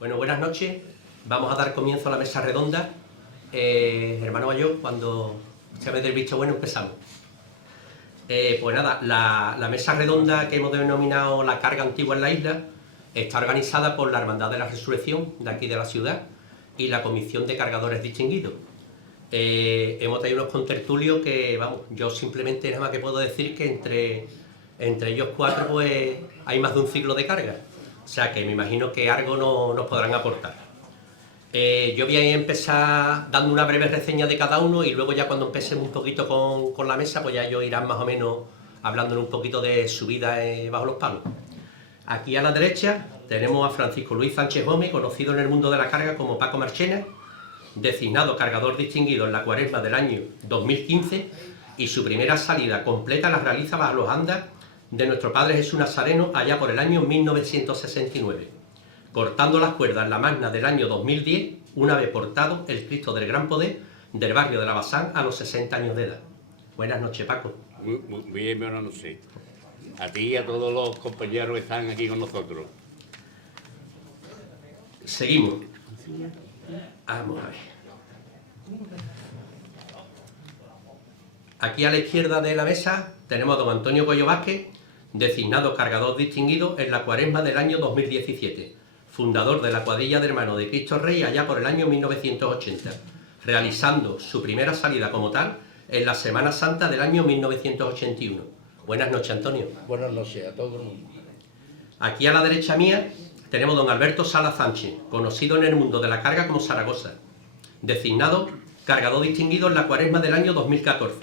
Bueno, buenas noches. Vamos a dar comienzo a la mesa redonda. Hermano Mayor, cuando se me dé el visto bueno, empezamos. Pues nada, la mesa redonda que hemos denominado La Carga Antigua en la Isla está organizada por la Hermandad de la Resurrección de aquí de la ciudad y la Comisión de Cargadores Distinguidos. Hemos traído unos contertulios que, vamos, yo simplemente nada más que puedo decir que entre ellos cuatro pues hay más de un ciclo de carga. O sea que me imagino que algo nos podrán aportar. Yo voy a empezar dando una breve reseña de cada uno y luego ya cuando empecemos un poquito con la mesa, pues ya ellos irán más o menos hablándonos un poquito de su vida bajo los palos. Aquí a la derecha tenemos a Francisco Luis Sánchez Gómez, conocido en el mundo de la carga como Paco Marchena, designado cargador distinguido en la Cuaresma del año 2015 y su primera salida completa la realiza bajo los andas de nuestro Padre Jesús Nazareno allá por el año 1969, cortando las cuerdas en la Magna del año 2010, una vez portado el Cristo del Gran Poder del barrio de la Bazán a los 60 años de edad. Buenas noches, Paco. Muy bien, buenas noches. A ti y a todos los compañeros que están aquí con nosotros. Seguimos. Vamos a ver. Aquí a la izquierda de la mesa tenemos a don Antonio Coello Vázquez, designado cargador distinguido en la Cuaresma del año 2017, fundador de la cuadrilla de hermanos de Cristo Rey allá por el año 1980, realizando su primera salida como tal en la Semana Santa del año 1981. Buenas noches, Antonio. Buenas noches a todo el mundo. Aquí a la derecha mía tenemos a don Alberto Sala Sánchez, conocido en el mundo de la carga como Zaragoza, designado cargador distinguido en la Cuaresma del año 2014.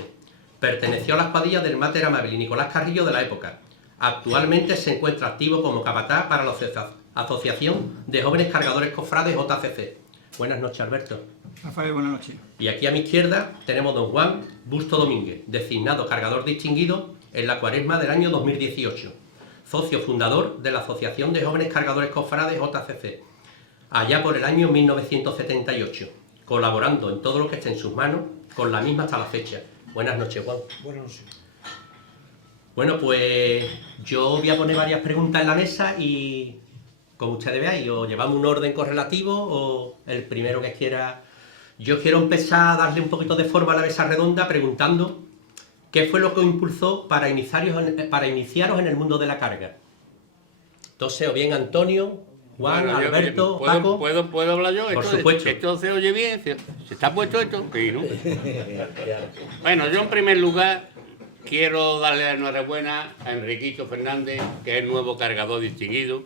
Perteneció a las cuadrillas del Máter Amable y Nicolás Carrillo de la época. Actualmente se encuentra activo como capataz para la Asociación de Jóvenes Cargadores Cofrades JCC. Buenas noches, Alberto. Rafael, buenas noches. Y aquí a mi izquierda tenemos a don Juan Busto Domínguez, designado cargador distinguido en la Cuaresma del año 2018. Socio fundador de la Asociación de Jóvenes Cargadores Cofrades JCC, allá por el año 1978, colaborando en todo lo que esté en sus manos con la misma hasta la fecha. Buenas noches, Juan. Buenas noches. Bueno, pues yo voy a poner varias preguntas en la mesa y, como ustedes veáis, o llevamos un orden correlativo o el primero que quiera. Yo quiero empezar a darle un poquito de forma a la mesa redonda preguntando ¿qué fue lo que os impulsó para iniciaros en el mundo de la carga? Entonces, o bien Antonio, Juan, Bueno, Alberto, Paco. ¿Puedo hablar yo? Por supuesto. ¿Esto se oye bien? ¿Se está puesto esto? Sí, ¿no? Bueno, yo en primer lugar quiero darle la enhorabuena a Enriquito Fernández, que es el nuevo cargador distinguido.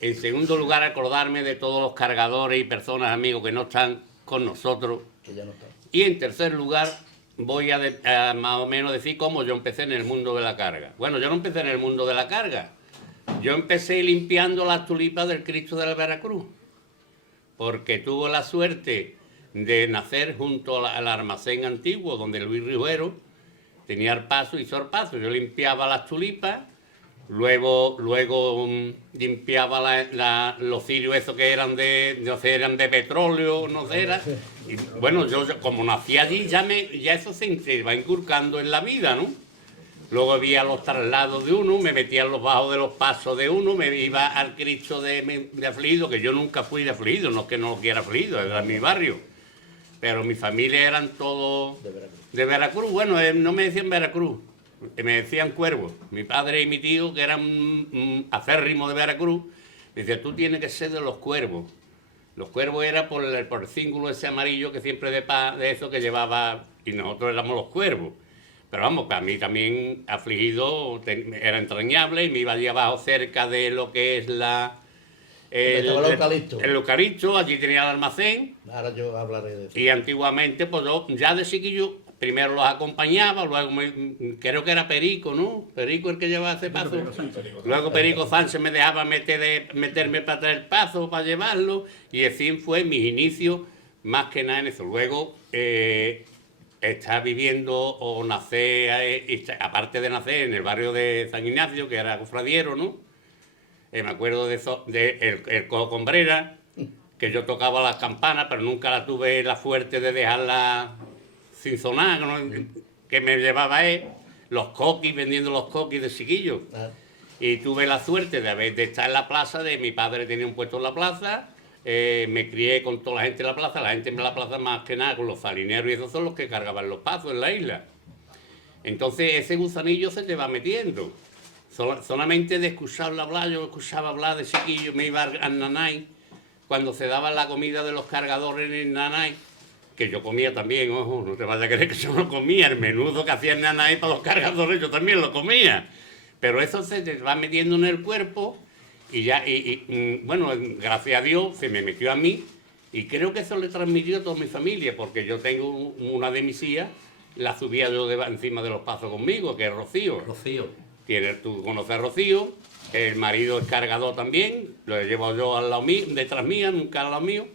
En segundo lugar, acordarme de todos los cargadores y personas, amigos, que no están con nosotros. Que ya no está. Y en tercer lugar, voy a más o menos decir cómo yo empecé en el mundo de la carga. Bueno, yo no empecé en el mundo de la carga. Yo empecé limpiando las tulipas del Cristo de la Veracruz, porque tuve la suerte de nacer junto al almacén antiguo, donde Luis Rivero tenía el paso y sorpaso. Yo limpiaba las tulipas, luego limpiaba los cirios esos que eran no sé, eran de petróleo, no sé, era. Y bueno, yo como nací allí, ya eso se va inculcando en la vida, ¿no? Luego había los traslados de uno, me metía en los bajos de los pasos de uno, me iba al Cristo de Afligido, que yo nunca fui de Afligido, no es que no quiera Afligido, era mi barrio. Pero mi familia eran todos de Veracruz. Bueno, no me decían Veracruz, me decían Cuervo. Mi padre y mi tío, que eran acérrimos de Veracruz, me decían, tú tienes que ser de los Cuervos. Los Cuervos era por el cíngulo ese amarillo que siempre de eso que llevaba, y nosotros éramos los Cuervos. Pero vamos, que a mí también Afligido era entrañable y me iba allí abajo cerca de lo que es el eucalipto, allí tenía el almacén. Ahora yo hablaré de eso. Y antiguamente, pues yo ya de chiquillo, primero los acompañaba, luego creo que era Perico, ¿no? Perico el que llevaba ese paso. Luego Perico Sánchez me dejaba meterme para traer el paso, para llevarlo, y así fue mis inicios, más que nada en eso. Luego, estar viviendo o nacer, aparte de nacer en el barrio de San Ignacio, que era cofradiero, ¿no? Me acuerdo de el Cojo Combrera, que yo tocaba las campanas, pero nunca la tuve la suerte de dejarla sin sonar, ¿no? Que me llevaba los coquis, vendiendo los coquis de chiquillo. Y tuve la suerte de estar en la plaza, de mi padre tenía un puesto en la plaza, me crié con toda la gente en la plaza, la gente en la plaza más que nada con los salineros y esos son los que cargaban los pasos en la isla. Entonces ese gusanillo se te va metiendo. Solamente de escucharlo hablar, yo escuchaba hablar de chiquillo, me iba al Nanay, cuando se daba la comida de los cargadores en el Nanay, que yo comía también, ojo, no te vayas a creer que yo no comía, el menudo que hacía el Nanay para los cargadores yo también lo comía. Pero eso se te va metiendo en el cuerpo y ya, bueno, gracias a Dios se me metió a mí y creo que eso le transmitió a toda mi familia, porque yo tengo una de mis hijas, la subía yo encima de los pasos conmigo, que es Rocío. Rocío. Tú conoces a Rocío, el marido es cargador también, lo llevo yo al lado mío, detrás mía, nunca al lado mío.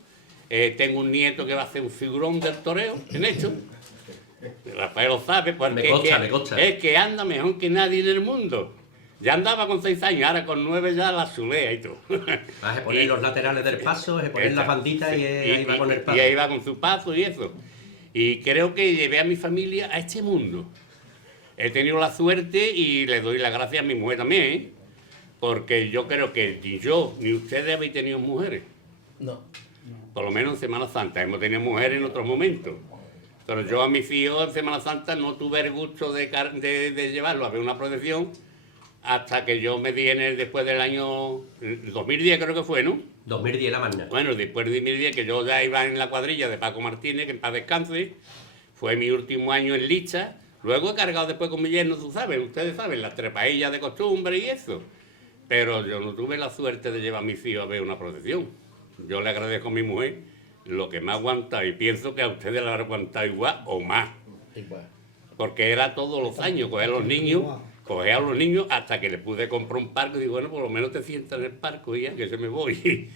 Tengo un nieto que va a hacer un figurón del toreo, en hecho. Rafael lo sabe, porque me consta. Es que anda mejor que nadie en el mundo. Ya andaba con 6 años, ahora con 9 ya la zulea y todo. Vas a poner los laterales del paso, a poner las banditas y ahí va con el paso. Y ahí va con su paso y eso. Y creo que llevé a mi familia a este mundo. He tenido la suerte y le doy las gracias a mi mujer también, ¿eh? Porque yo creo que ni yo ni ustedes habéis tenido mujeres. No. Por lo menos en Semana Santa. Hemos tenido mujeres en otros momentos. Pero yo a mis hijos en Semana Santa no tuve el gusto de llevarlos a ver una procesión hasta que yo me di después del año 2010, creo que fue, ¿no? 2010 la magna. Bueno, después de 2010, que yo ya iba en la cuadrilla de Paco Martínez, que en paz descanse, fue mi último año en Licha. Luego he cargado después con mi yerno, tú sabes, ustedes saben, las trepaillas de costumbre y eso. Pero yo no tuve la suerte de llevar a mis hijos a ver una procesión. Yo le agradezco a mi mujer lo que me ha aguantado y pienso que a ustedes le ha aguantado igual o más. Igual. Porque era todos los años, coger a los niños hasta que les pude comprar un parque y digo, bueno, por lo menos te sientas en el parque y ya, que se me voy.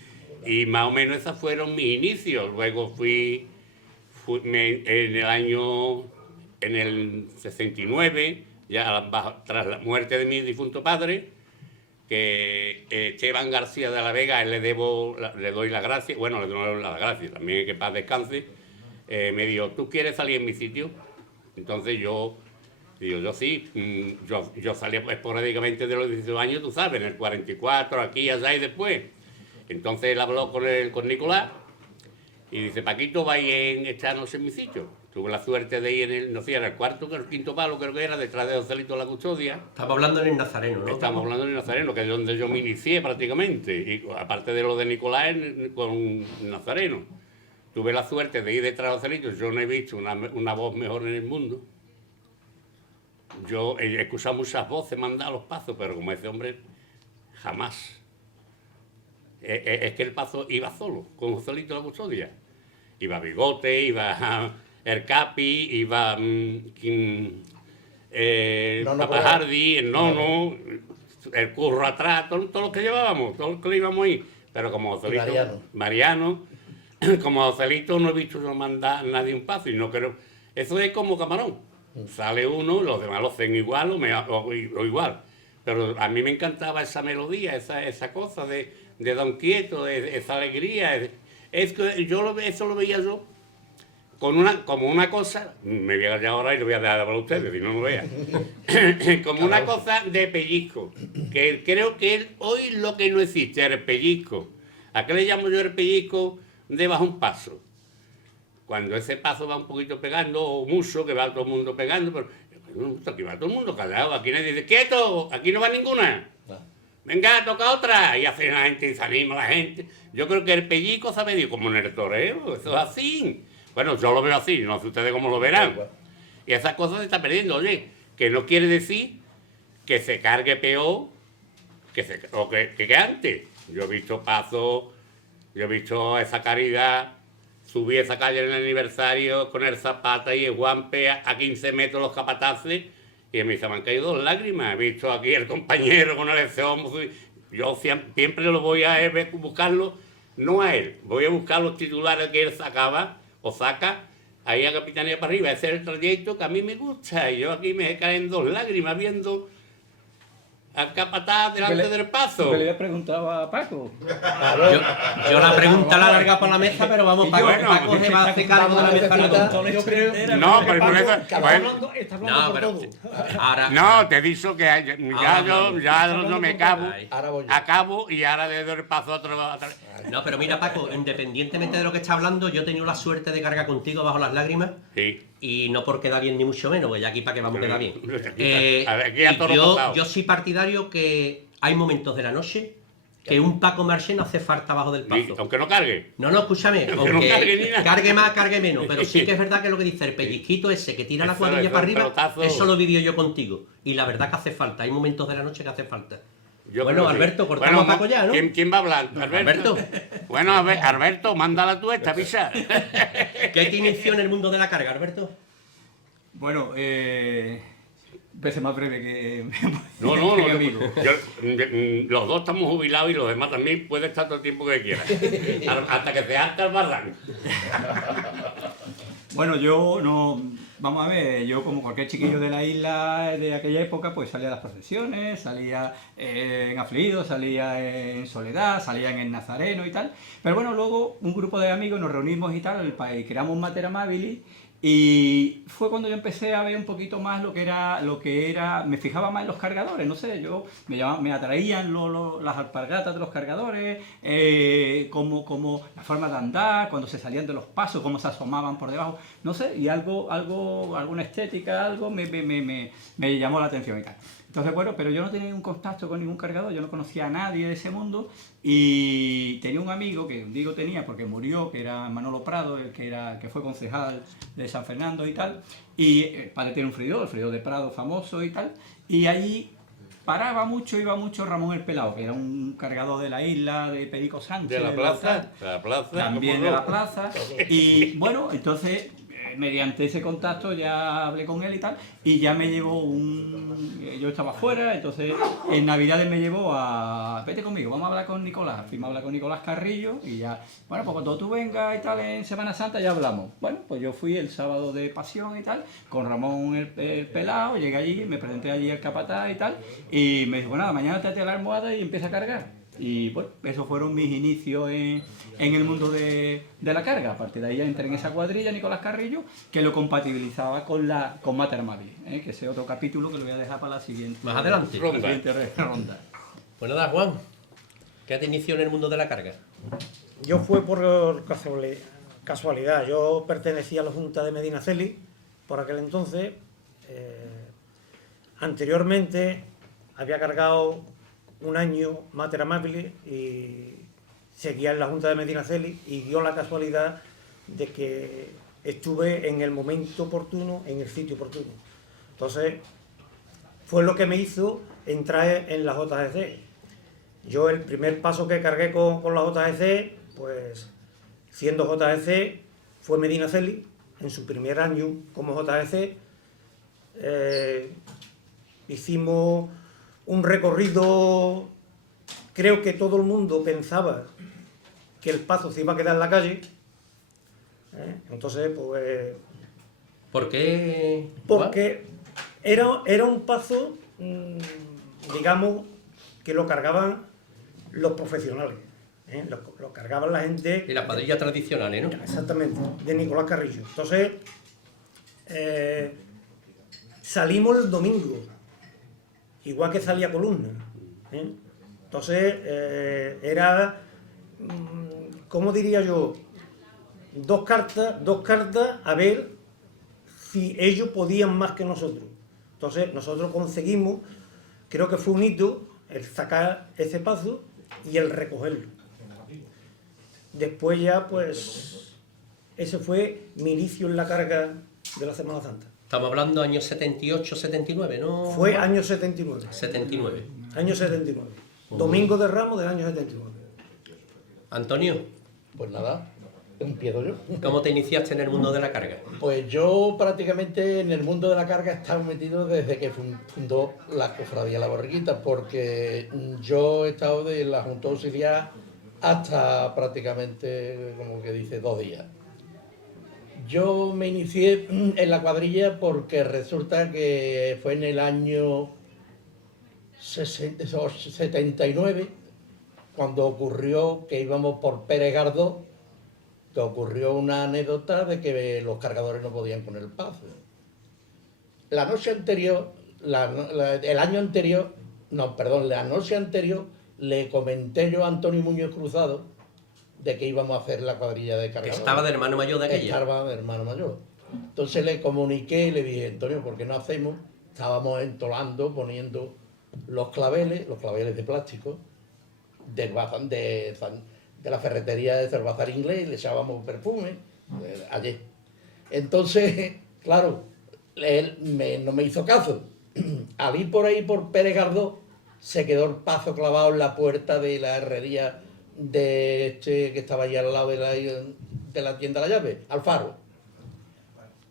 Y más o menos esos fueron mis inicios. Luego en el 69, ya tras la muerte de mi difunto padre, que Esteban García de la Vega, él le doy las gracias, bueno, le doy las gracias, también que paz descanse, me dijo, ¿tú quieres salir en mi sitio? Entonces yo sí, yo salía esporádicamente de los 18 años, tú sabes, en el 44, aquí, allá y después. Entonces él habló con Nicolás y dice, Paquito, va a ir esta noche en mi sitio. Tuve la suerte de ir no sé, era el cuarto o el quinto palo, creo que era, detrás de Joselito la Custodia. Estamos hablando en el Nazareno, ¿no? Estamos hablando en el Nazareno, que es donde yo me inicié prácticamente. Y aparte de lo de Nicolás, con Nazareno. Tuve la suerte de ir detrás de Joselito. Yo no he visto una voz mejor en el mundo. Yo he escuchado muchas voces mandar a los pasos, pero como ese hombre, jamás. Es que el paso iba solo, con Joselito la Custodia. Iba Bigote, iba el Capi, iba Papa Hardy, el Nono, el Curro atrás, todos los que llevábamos, todos los que íbamos ahí. Pero como Joselito, Mariano, como Joselito no he visto yo mandar a nadie un paso y no creo. Eso es como Camarón. Sale uno, los demás lo hacen igual o igual. Pero a mí me encantaba esa melodía, esa cosa de Don Quieto, esa alegría. Es que eso lo veía yo como una cosa, me voy a callar ahora y lo voy a dejar para ustedes, si no lo vean, como una cosa de pellizco, que creo que es hoy lo que no existe, el pellizco. ¿A qué le llamo yo el pellizco de bajo un paso? Cuando ese paso va un poquito pegando, o mucho, que va todo el mundo pegando, pero aquí va todo el mundo callado, aquí nadie dice, ¡quieto! Aquí no va ninguna. Venga, toca otra. Y hace la gente, y se anima la gente. Yo creo que el pellizco sabe Dios, como en el toreo, eso es así. Bueno, yo lo veo así, no sé ustedes cómo lo verán. Y esas cosas se están perdiendo, oye, que no quiere decir que se cargue peor que antes. Yo he visto pasos, yo he visto esa caridad, subí esa calle en el aniversario con el Zapata y el Juanpe a 15 metros los capataces, y a mí se me han caído 2 lágrimas. He visto aquí el compañero con ese hombro. Yo siempre lo voy a buscarlo, no a él, voy a buscar los titulares que él sacaba o saca ahí a Capitanía para arriba. Ese es el trayecto que a mí me gusta. Y yo aquí me caen 2 lágrimas viendo al capataz delante del paso. Que le había preguntado a Paco. Yo la pregunta la he alargado por la mesa, pero vamos, Paco, bueno, Paco se va a hacer cargo de la mesa redonda. Yo creo. No, pero por eso. Está bueno, hablando No, por pero todo. ahora... no, te he dicho que ya no me cabo. Ahora voy yo. Acabo y ahora le doy el paso a otro. No, pero mira, Paco, independientemente de lo que está hablando, yo he tenido la suerte de cargar contigo bajo las lágrimas. Sí. Y no por quedar bien ni mucho menos, pues ya aquí para que vamos a quedar bien. A ver, aquí a toro Y pasado. yo soy partidario que hay momentos de la noche que un Paco Marché no hace falta bajo del paso. Aunque no cargue. No, escúchame, Aunque no cargue ni aunque nada. cargue más, cargue menos, pero sí que es verdad que lo que dice el pellizquito ese que tira la Eso, cuadrilla eso, para el arriba, pelotazo. eso lo vivió yo contigo. Y la verdad que hace falta, hay momentos de la noche que hace falta. Yo Bueno, creo que sí. Alberto, cortamos a Paco ya, ¿no? ¿Quién va a hablar? Alberto, Bueno, a ver, Alberto, mándala tú esta pisa. ¿qué te inició en el mundo de la carga, Alberto? Bueno, empecé más breve que... No, que mi amigo. Los dos estamos jubilados y los demás también puede estar todo el tiempo que quiera. Hasta que se harta el barranco. Bueno, yo no... Vamos a ver, yo como cualquier chiquillo de la isla de aquella época, pues salía a las procesiones, salía en Aflido, salía en Soledad, salía en el Nazareno y tal. Pero bueno, luego un grupo de amigos nos reunimos y tal, y creamos Mater Amabilis. Y fue cuando yo empecé a ver un poquito más lo que era, me fijaba más en los cargadores, no sé, me atraían las alpargatas de los cargadores, como la forma de andar, cuando se salían de los pasos, cómo se asomaban por debajo, no sé, y alguna estética, algo me llamó la atención y tal. Entonces, bueno, pero yo no tenía ningún contacto con ningún cargador, yo no conocía a nadie de ese mundo y tenía un amigo, que digo tenía porque murió, que era Manolo Prado, que fue concejal de San Fernando y tal, y el padre tiene un freidor, el freidor de Prado famoso y tal, y allí iba mucho Ramón el Pelao, que era un cargador de la isla, de Perico Sánchez. De la plaza. También ¿cómo de no? la plaza. Y bueno, entonces, mediante ese contacto ya hablé con él y tal, y ya me llevó yo estaba fuera, entonces en Navidades me llevó vete conmigo, vamos a hablar con Nicolás. Fuimos a hablar con Nicolás Carrillo y ya, bueno, pues cuando tú vengas y tal en Semana Santa ya hablamos. Bueno, pues yo fui el sábado de Pasión y tal, con Ramón el Pelao, llegué allí, me presenté allí al capataz y tal, y me dijo, bueno, nada, mañana te la almohada y empieza a cargar. Y bueno, esos fueron mis inicios en el mundo de la carga. A partir de ahí ya entré en esa cuadrilla, Nicolás Carrillo, que lo compatibilizaba con Mater Amabilis, que ese otro capítulo que lo voy a dejar para la siguiente, Más adelante. Ronda. la siguiente ronda. Bueno, nada, Juan, ¿qué te inició en el mundo de la carga? Yo fue por casualidad. Yo pertenecía a la Junta de Medinaceli por aquel entonces. Anteriormente había cargado un año Mater Amabilis y seguía en la Junta de Medinaceli y dio la casualidad de que estuve en el momento oportuno, en el sitio oportuno. Entonces, fue lo que me hizo entrar en la JGC. Yo el primer paso que cargué con la JGC, pues siendo JGC, fue Medinaceli, en su primer año como JGC. Hicimos un recorrido, creo que todo el mundo pensaba que el paso se iba a quedar en la calle. Entonces, pues... ¿Por qué? Porque era un paso, digamos, que lo cargaban los profesionales. Lo cargaban la gente... Y las cuadrillas tradicionales, ¿no? Exactamente, de Nicolás Carrillo. Entonces, salimos el domingo, igual que salía Columna. Entonces, era, ¿cómo diría yo? Dos cartas a ver si ellos podían más que nosotros. Entonces, nosotros conseguimos, creo que fue un hito, el sacar ese paso y el recogerlo. Después ya, pues, ese fue mi inicio en la carga de la Semana Santa. Estamos hablando años 78, 79, ¿no? Fue año 79. 79. Año 79. Domingo de Ramos del año 79. Antonio, Pues nada, empiezo yo. ¿cómo te iniciaste en el mundo de la carga? Pues yo prácticamente en el mundo de la carga he estado metido desde que fundó la Cofradía La Borriquita, porque yo he estado de la Junta Auxiliar hasta prácticamente, como que dice, 2 días. Yo me inicié en la cuadrilla porque resulta que fue en el año 79, cuando ocurrió que íbamos por Pérez Gardó, que ocurrió una anécdota de que los cargadores no podían con el paso. La noche anterior, el año anterior, no, perdón, la noche anterior le comenté yo a Antonio Muñoz Cruzado de que íbamos a hacer la cuadrilla de Que cargadores. estaba de hermano mayor de aquella. Estaba de hermano mayor. Entonces le comuniqué y le dije, Antonio, ¿por qué no hacemos? Estábamos entolando, poniendo los claveles de plástico, de la ferretería de Cervazar Inglés, le echábamos perfume, allí. Entonces, claro, él no me hizo caso. Al ir por ahí, por Pérez Gardó, se quedó el paso clavado en la puerta de la herrería que estaba allí al lado de la tienda de la llave, Alfaro.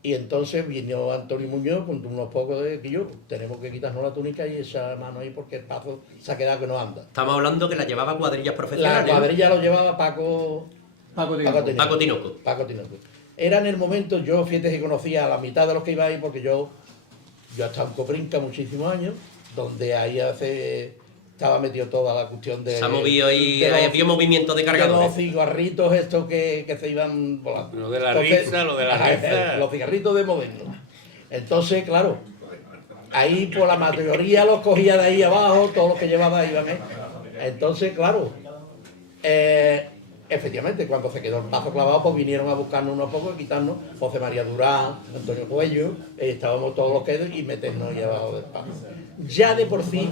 Y entonces vino Antonio Muñoz con unos pocos de que yo, tenemos que quitarnos la túnica y esa mano ahí porque el paso se ha quedado que no anda. Estamos hablando que la llevaba cuadrillas La profesionales. cuadrilla lo llevaba Paco Paco Tinoco. Paco Tinoco. Era en el momento, yo fíjate que conocía a la mitad de los que iba ahí porque yo he estado en Coprinca muchísimos años, donde ahí estaba metido toda la cuestión de... Se ha movido ahí, de los- había movimiento de de los cargadores. cigarritos estos que se iban volando. Lo de la risa, lo de la risa. Los cigarritos de Modelo. Entonces, claro, ahí por la mayoría los cogía de ahí abajo, todos los que llevaba iban. Entonces, claro, efectivamente, cuando se quedó el paso clavado, pues vinieron a buscarnos unos pocos, quitarnos José María Durán, Antonio Cuello, estábamos todos los que y meternos ahí abajo del paso. Ya de por sí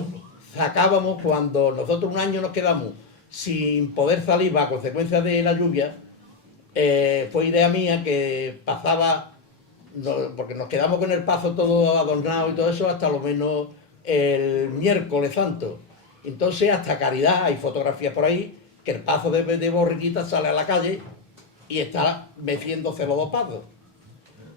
sacábamos, cuando nosotros un año nos quedamos sin poder salir a consecuencia de la lluvia, fue idea mía que pasaba, porque nos quedamos con el paso todo adornado y todo eso hasta lo menos el miércoles santo. Entonces hasta Caridad, hay fotografías por ahí, que el paso de Borriquita sale a la calle y está meciéndose los dos pasos.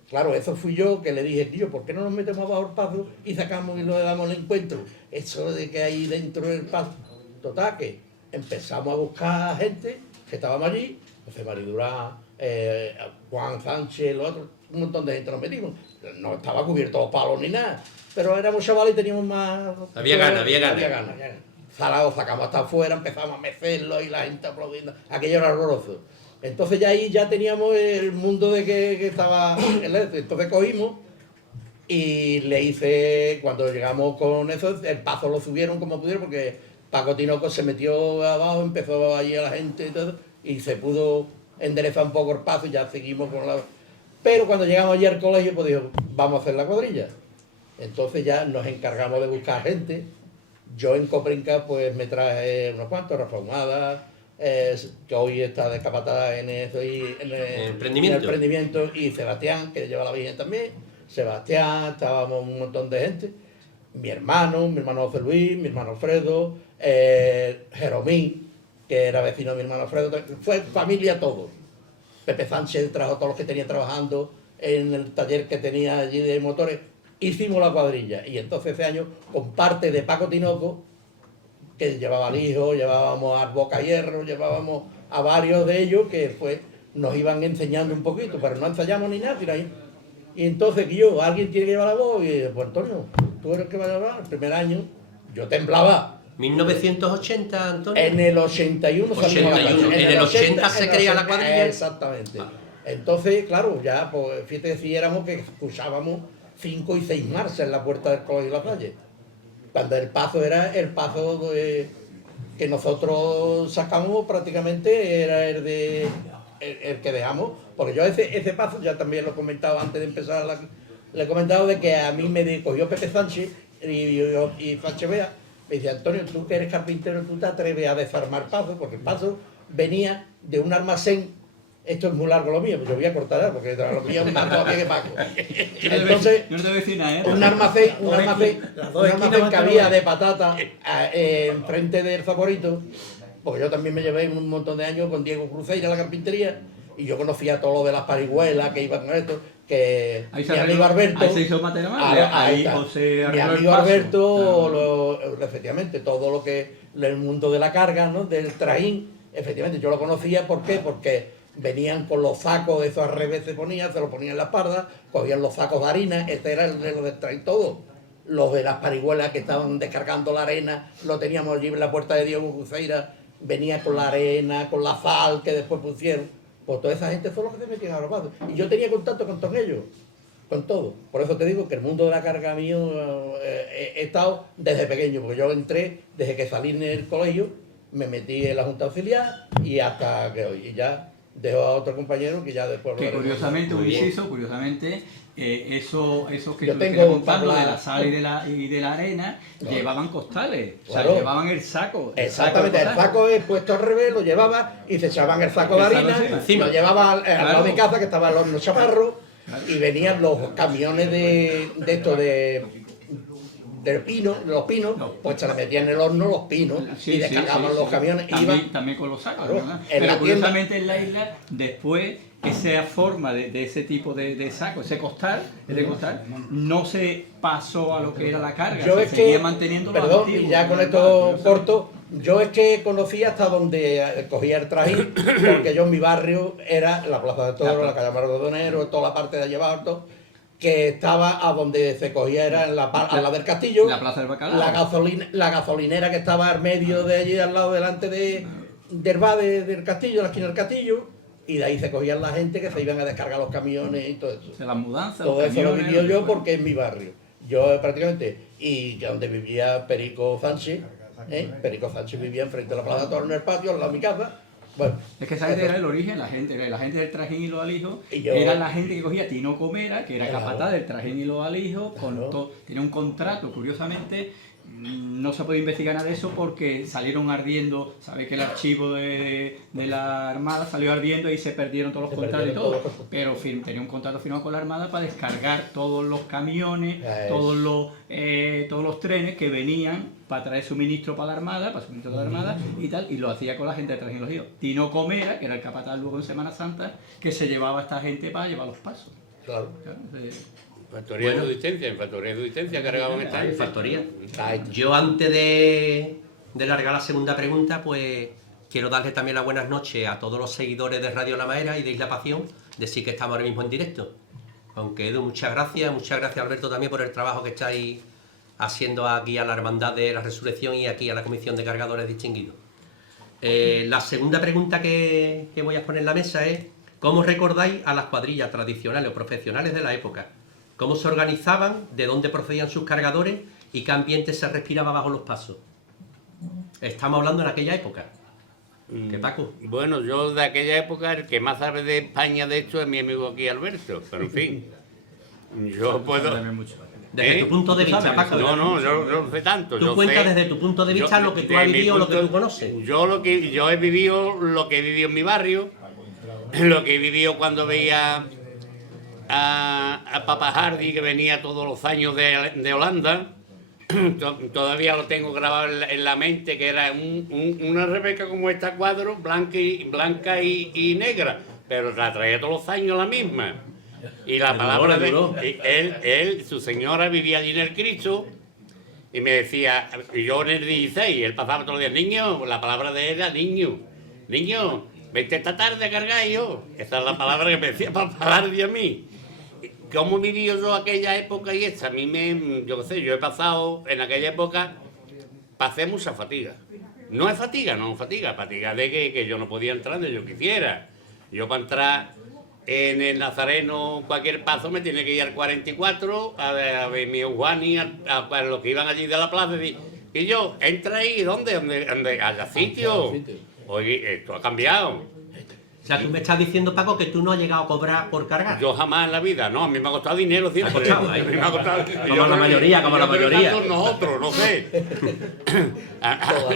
Claro, eso fui yo que le dije, tío, ¿por qué no nos metemos abajo el paso y sacamos y le damos el encuentro? Eso de que hay dentro del paso. Total, que empezamos a buscar gente que estábamos allí, José María Durán, Juan Sánchez, los otros, un montón de gente nos metimos. No estaba cubierto los palos ni nada, pero éramos chavales y teníamos más... Había ganas. Lo sacamos hasta afuera, empezamos a mecerlo y la gente aplaudiendo. Aquello era horroroso. Entonces ya ahí ya teníamos el mundo de que estaba... Entonces cogimos y le hice, cuando llegamos con eso, el paso lo subieron como pudieron, porque Paco Tinoco se metió abajo, empezó allí a la gente y todo, y se pudo enderezar un poco el paso y ya seguimos con la... Pero cuando llegamos allí al colegio, pues dijo, vamos a hacer la cuadrilla. Entonces ya nos encargamos de buscar gente. Yo en Coprinca pues me traje unos cuantos, Rafa Humada, que hoy está de capataz en eso y en el emprendimiento, y Sebastián, que lleva la Virgen también. Sebastián, estábamos un montón de gente. Mi hermano José Luis, mi hermano Alfredo, Jeromín, que era vecino de mi hermano Alfredo, fue familia todo. Pepe Sánchez trajo a todos los que tenía trabajando en el taller que tenía allí de motores. Hicimos la cuadrilla y entonces ese año, con parte de Paco Tinoco, que llevaba al hijo, llevábamos a Boca Hierro, llevábamos a varios de ellos que nos iban enseñando un poquito, pero no ensayamos ni nada, sino ahí. Y entonces alguien tiene que llevar la voz, y pues Antonio, tú eres el que va a llevar. El primer año yo temblaba. 1980, Antonio. En el 81 salimos a la 81. calle. En el 80 se crea la cuadrilla. Exactamente. Entonces, claro, ya, pues fíjate si éramos que escuchábamos 5 y 6 marchas en la puerta del colegio de la calle. Cuando el paso era el paso que nosotros sacamos prácticamente, era el que dejamos. Porque yo ese paso, ya también lo he comentado antes de empezar, le he comentado de que a mí me cogió Pepe Sánchez y Sánchez Bea. Me dice, Antonio, tú que eres carpintero, tú te atreves a desarmar paso, porque el paso venía de un almacén. Esto es muy largo lo mío, pues yo voy a cortar, porque lo mío es más todavía que Paco. Entonces, Yo no te vecina, ¿eh? un almacén Las dos esquinas que había de patata enfrente del Saborito, porque yo también me llevé un montón de años con Diego Cruzeira a la carpintería, y yo conocía todo lo de las parihuelas que iban con esto, que Ahí mi amigo Alberto... Ahí se hizo materia más. Ahí está. Se Mi arregló el amigo paso. Alberto, efectivamente, todo lo que el mundo de la carga, ¿no? Del traín, efectivamente, yo lo conocía, ¿por qué? Porque venían con los sacos, esos al revés se lo ponían en la espalda, cogían los sacos de harina, este era el de lo del traín todo. los de las parihuelas que estaban descargando la arena, lo teníamos allí en la puerta de Diego Cruceira, venía con la arena, con la sal que después pusieron. Pues toda esa gente son los que se metían a los vasos. Y yo tenía contacto con todos ellos, con todo. Por eso te digo que el mundo de la carga mío he estado desde pequeño, porque yo entré desde que salí en el colegio, me metí en la Junta Auxiliar y hasta que hoy. Y ya dejo a otro compañero que ya después... Que hablaremos. curiosamente, un Muy bien. inciso, curiosamente, eso que Yo tú tengo estás un contando de tabla- la sal y de la arena, Claro. llevaban costales, o sea, Claro. llevaban el saco. Exactamente, el costal. saco es puesto al revés, lo llevaba y se echaban el saco de El saco harina, encima. lo llevaba al lado de Claro. casa que estaba el horno chaparro y venían los camiones de esto del pino, los pinos, No. pues se le metían en el horno los pinos Sí, y descargaban sí, los sí. camiones y También, iban. también con los sacos, Claro, ¿verdad? en Pero la curiosamente en la isla, después, esa forma de ese tipo de saco, ese costal, no se pasó a lo que era la carga, Yo se es seguía que, manteniendo los perdón, y antiguos, ya con ¿verdad? esto Curioso. corto, yo es que conocí hasta donde cogía el trajín, porque yo en mi barrio era la Plaza de Toros, la calle Mardonero, toda la parte de allá abajo, que estaba a donde se cogía, era en al lado del castillo, La Plaza del Bacalao. la gasolinera que estaba al medio de allí, al lado delante del bar del castillo, la esquina del castillo, y de ahí se cogían la gente que se iban a descargar los camiones y todo eso. De las mudanzas, Todo los eso lo camiones, viví yo lo que fuera. porque es mi barrio. Yo prácticamente, y que donde vivía Perico Sánchez, Perico Sánchez vivía enfrente de la Plaza de Toros en el patio, al lado de mi casa. Bueno, Es que esa gente era el origen, la gente del Trajín y los Alijos, Y yo- era la gente que cogía Tino Comera, que era Claro. capataz del Trajín y los Alijos, Claro. tenía un contrato, curiosamente, no se puede investigar nada de eso porque salieron ardiendo, sabéis que el archivo de la Armada salió ardiendo y se perdieron todos los Se contratos y perdieron todo, todos los- pero tenía un contrato firmado con la Armada para descargar todos los camiones, Eso. todos los trenes que venían para traer suministro para la Armada, para suministro de la Armada y tal, y lo hacía con la gente de Trajín y los Alijos. Tino Comera, que era el capataz luego en Semana Santa, que se llevaba a esta gente para llevar los pasos. claro. Claro, Factoría Bueno. de Subsistencia, en Factoría de Subsistencia cargaban esta Ahí, gente. factoría. Ahí. Yo antes de largar la segunda pregunta, pues quiero darle también las buenas noches a todos los seguidores de Radio La Maera y de Isla Pasión, decir que estamos ahora mismo en directo. Aunque Edu, muchas gracias Alberto también por el trabajo que estáis haciendo aquí a la Hermandad de la Resurrección y aquí a la Comisión de Cargadores Distinguidos. La segunda pregunta que voy a poner en la mesa es: ¿cómo recordáis a las cuadrillas tradicionales o profesionales de la época? ¿Cómo se organizaban? ¿De dónde procedían sus cargadores? ¿Y qué ambiente se respiraba bajo los pasos? Estamos hablando en aquella época. ¿Qué, Paco? Bueno, yo de aquella época, el que más sabe de España, de hecho, es mi amigo aquí Alberto, pero en fin, yo puedo... Desde ¿Eh? tu punto de vista, Paco. No, yo no sé tanto. Tú yo cuentas sé- desde tu punto de vista lo que tú has de mi vivido, lo que punto- tú conoces. Yo he vivido lo que he vivido en mi barrio, lo que he vivido cuando veía a Papa Hardy, que venía todos los años de Holanda. Todavía lo tengo grabado en la mente, que era una Rebeca como esta cuadro, blanca y negra, pero la traía todos los años la misma. Y la Le palabra duró, de su señora vivía allí en el Cristo, y me decía, y yo en el 16, él pasaba todos los días, niño, la palabra de él era niño, vete esta tarde a cargar yo. Esa es la palabra que me decía Papa Hardy a mí. ¿Cómo viví yo aquella época y esta? A mí yo qué sé, yo he pasado, en aquella época, pasé mucha fatiga. No es fatiga, fatiga de que yo no podía entrar donde yo quisiera. Yo para entrar en el Nazareno, cualquier paso, me tiene que ir al 44, a ver mi Juani, a los que iban allí de la plaza, y yo, entra ahí, ¿dónde haya sitio? Oye, esto ha cambiado. O sea, tú me estás diciendo, Paco, que tú no has llegado a cobrar por cargar. Yo jamás en la vida, no, a mí me ha costado dinero siempre. ¿Te ha costado? A mí me ha costado. Como Yo la creo mayoría, que- como yo la creo que mayoría. tanto nosotros, no sé.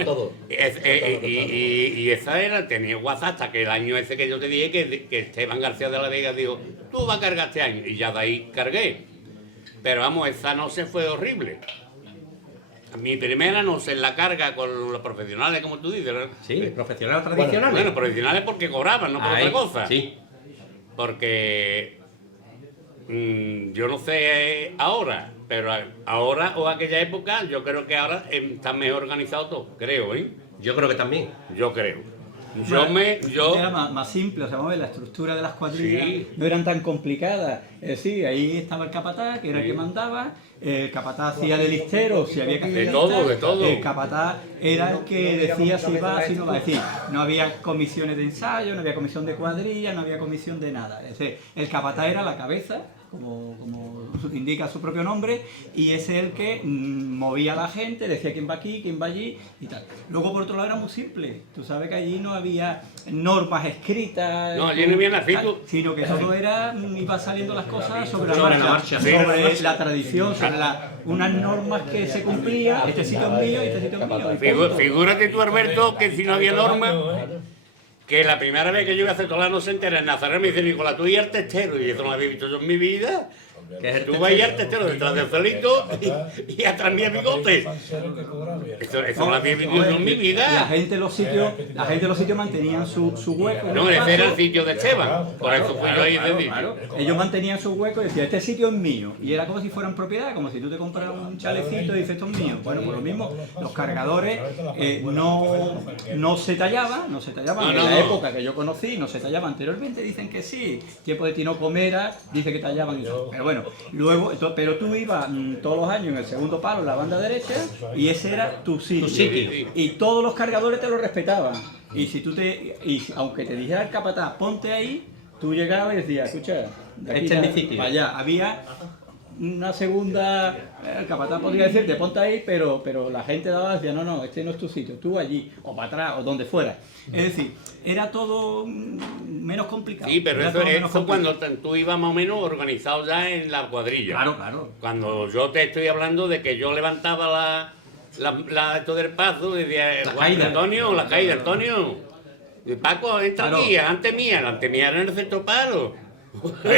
Todo. Y esa era, tenía WhatsApp hasta que el año ese que yo te dije que Esteban García de la Vega dijo, tú vas a cargar este año, y ya de ahí cargué. Pero vamos, esa noche fue horrible. Mi primera noche en la carga con los profesionales, como tú dices, ¿no? Sí, profesionales tradicionales. Bueno, profesionales porque cobraban, no por Ahí, otra cosa. Sí. Porque yo no sé ahora, pero ahora o aquella época, yo creo que ahora está mejor organizado todo, creo, ¿eh? Yo creo que también. Yo creo. Era más simple, o sea, vamos a ver, la estructura de las cuadrillas Sí. no eran tan complicadas. Es decir, ahí estaba el capataz, que era el que mandaba, el capataz hacía de listero, si había que hacer De todo, lista, de todo. el capataz era el que decía si va, si no va. Es decir, no había comisiones de ensayo, no había comisión de cuadrilla, no había comisión de nada. Es decir, el capataz era la cabeza, como indica su propio nombre, y ese es el que movía a la gente, decía quién va aquí, quién va allí y tal. Luego, por otro lado, era muy simple. Tú sabes que allí no había normas escritas, No, allí no había nada, tal, sino que todo era, iba saliendo las cosas sobre la Sobre la marcha, marcha, sí. sobre la tradición, sobre unas normas que se cumplían, este sitio es mío y este sitio es mío. y punto. Figúrate tú, Alberto, que si no había norma, que la primera vez que yo iba a hacer Tolano se entera en Nazareno me dice, Nicolás, tú y el testero, y eso no lo había visto yo en mi vida. Que es el Tú vas y el testero detrás del celito y atrás mi bigote. Eso no lo había vivido yo en mi La vida. gente en los sitios mantenían su hueco. No, un ese era el espacio. sitio de Esteban. Por eso fui yo ahí de Claro, ellos mantenían su hueco y decían, este sitio es mío. Y era como si fueran propiedad, como si tú te compras un chalecito y dices, esto es mío. Bueno, por lo mismo, los cargadores no se tallaban, No, en no, la no. época que yo conocí, no se tallaban. Anteriormente dicen que sí, tiempo de Tino Comera dice que tallaban y todo. Pero bueno, luego, pero tú ibas todos los años en el segundo palo, en la banda derecha, y ese era tu sitio. Tu sitio. Y todos los cargadores te lo respetaban. Y aunque te dijera el capataz, ponte ahí, tú llegabas y decías, escucha, de aquí Este es mi para sitio. allá. Había una segunda, el capataz podría decirte, ponte ahí, pero la gente daba, decía, no, este no es tu sitio, tú allí, o para atrás, o donde fuera. Es decir, era todo menos complicado. Sí, pero era todo menos eso complicado. cuando tú ibas más o menos organizado ya en la cuadrilla. Claro. Cuando yo te estoy hablando de que yo levantaba esto del paso, decía, La Juan caída. Antonio, la caída, Antonio. Y Paco, entra Claro. aquí, antes mía era en el centro palo.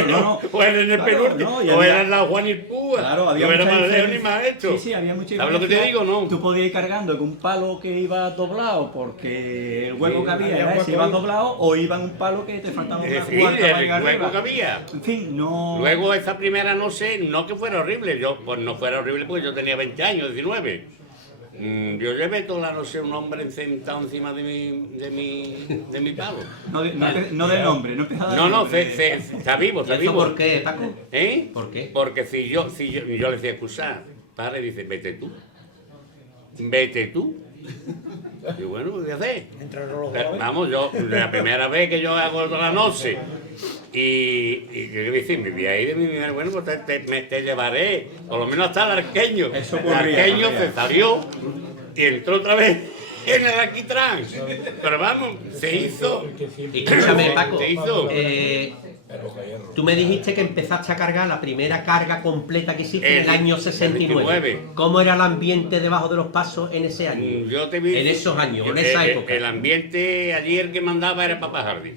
No, O era en el claro, penúltimo, no, y o había- era en la Juan y Púa. Claro, había no era mucha más lejos ni diferencia. más hecho. Sí, había mucha ¿Sabes lo que te diferencia. digo, no? Tú podías ir cargando con un palo que iba doblado porque el hueco que había había era ese, hueco iba ahí. doblado, o iba en un palo que te faltaba una Sí, cuarta para el llegar hueco arriba. que había. En fin, no... Luego esa primera noche, no que fuera horrible, pues no fuera horrible porque yo tenía 20 años, 19. Yo llevé toda la noche un hombre sentado encima de mi palo. No de nombre, no empezaba a dar No, nombre. está vivo, ¿Y está eso vivo. por qué, Paco? ¿Eh? ¿Por qué? Porque si yo le decía, escucha, padre, dice, vete tú. Vete tú. Y bueno, ¿qué voy a hacer? Entre los Pero, dos. vamos, la primera vez que yo hago toda la noche y ¿qué dice? Mi vida ahí de mi mujer, bueno, pues te llevaré, por lo menos hasta el arqueño. Eso El ocurría, arqueño ocurría. se salió y entró otra vez en el alquitrán. Pero vamos, se hizo. Y escúchame, Paco, Se hizo. tú me dijiste que empezaste a cargar la primera carga completa que hiciste en el El año 69. 69. ¿Cómo era el ambiente debajo de los pasos en ese año? Yo te vi, En esos años, en esa época. El ambiente allí el que mandaba era Papa Hardy.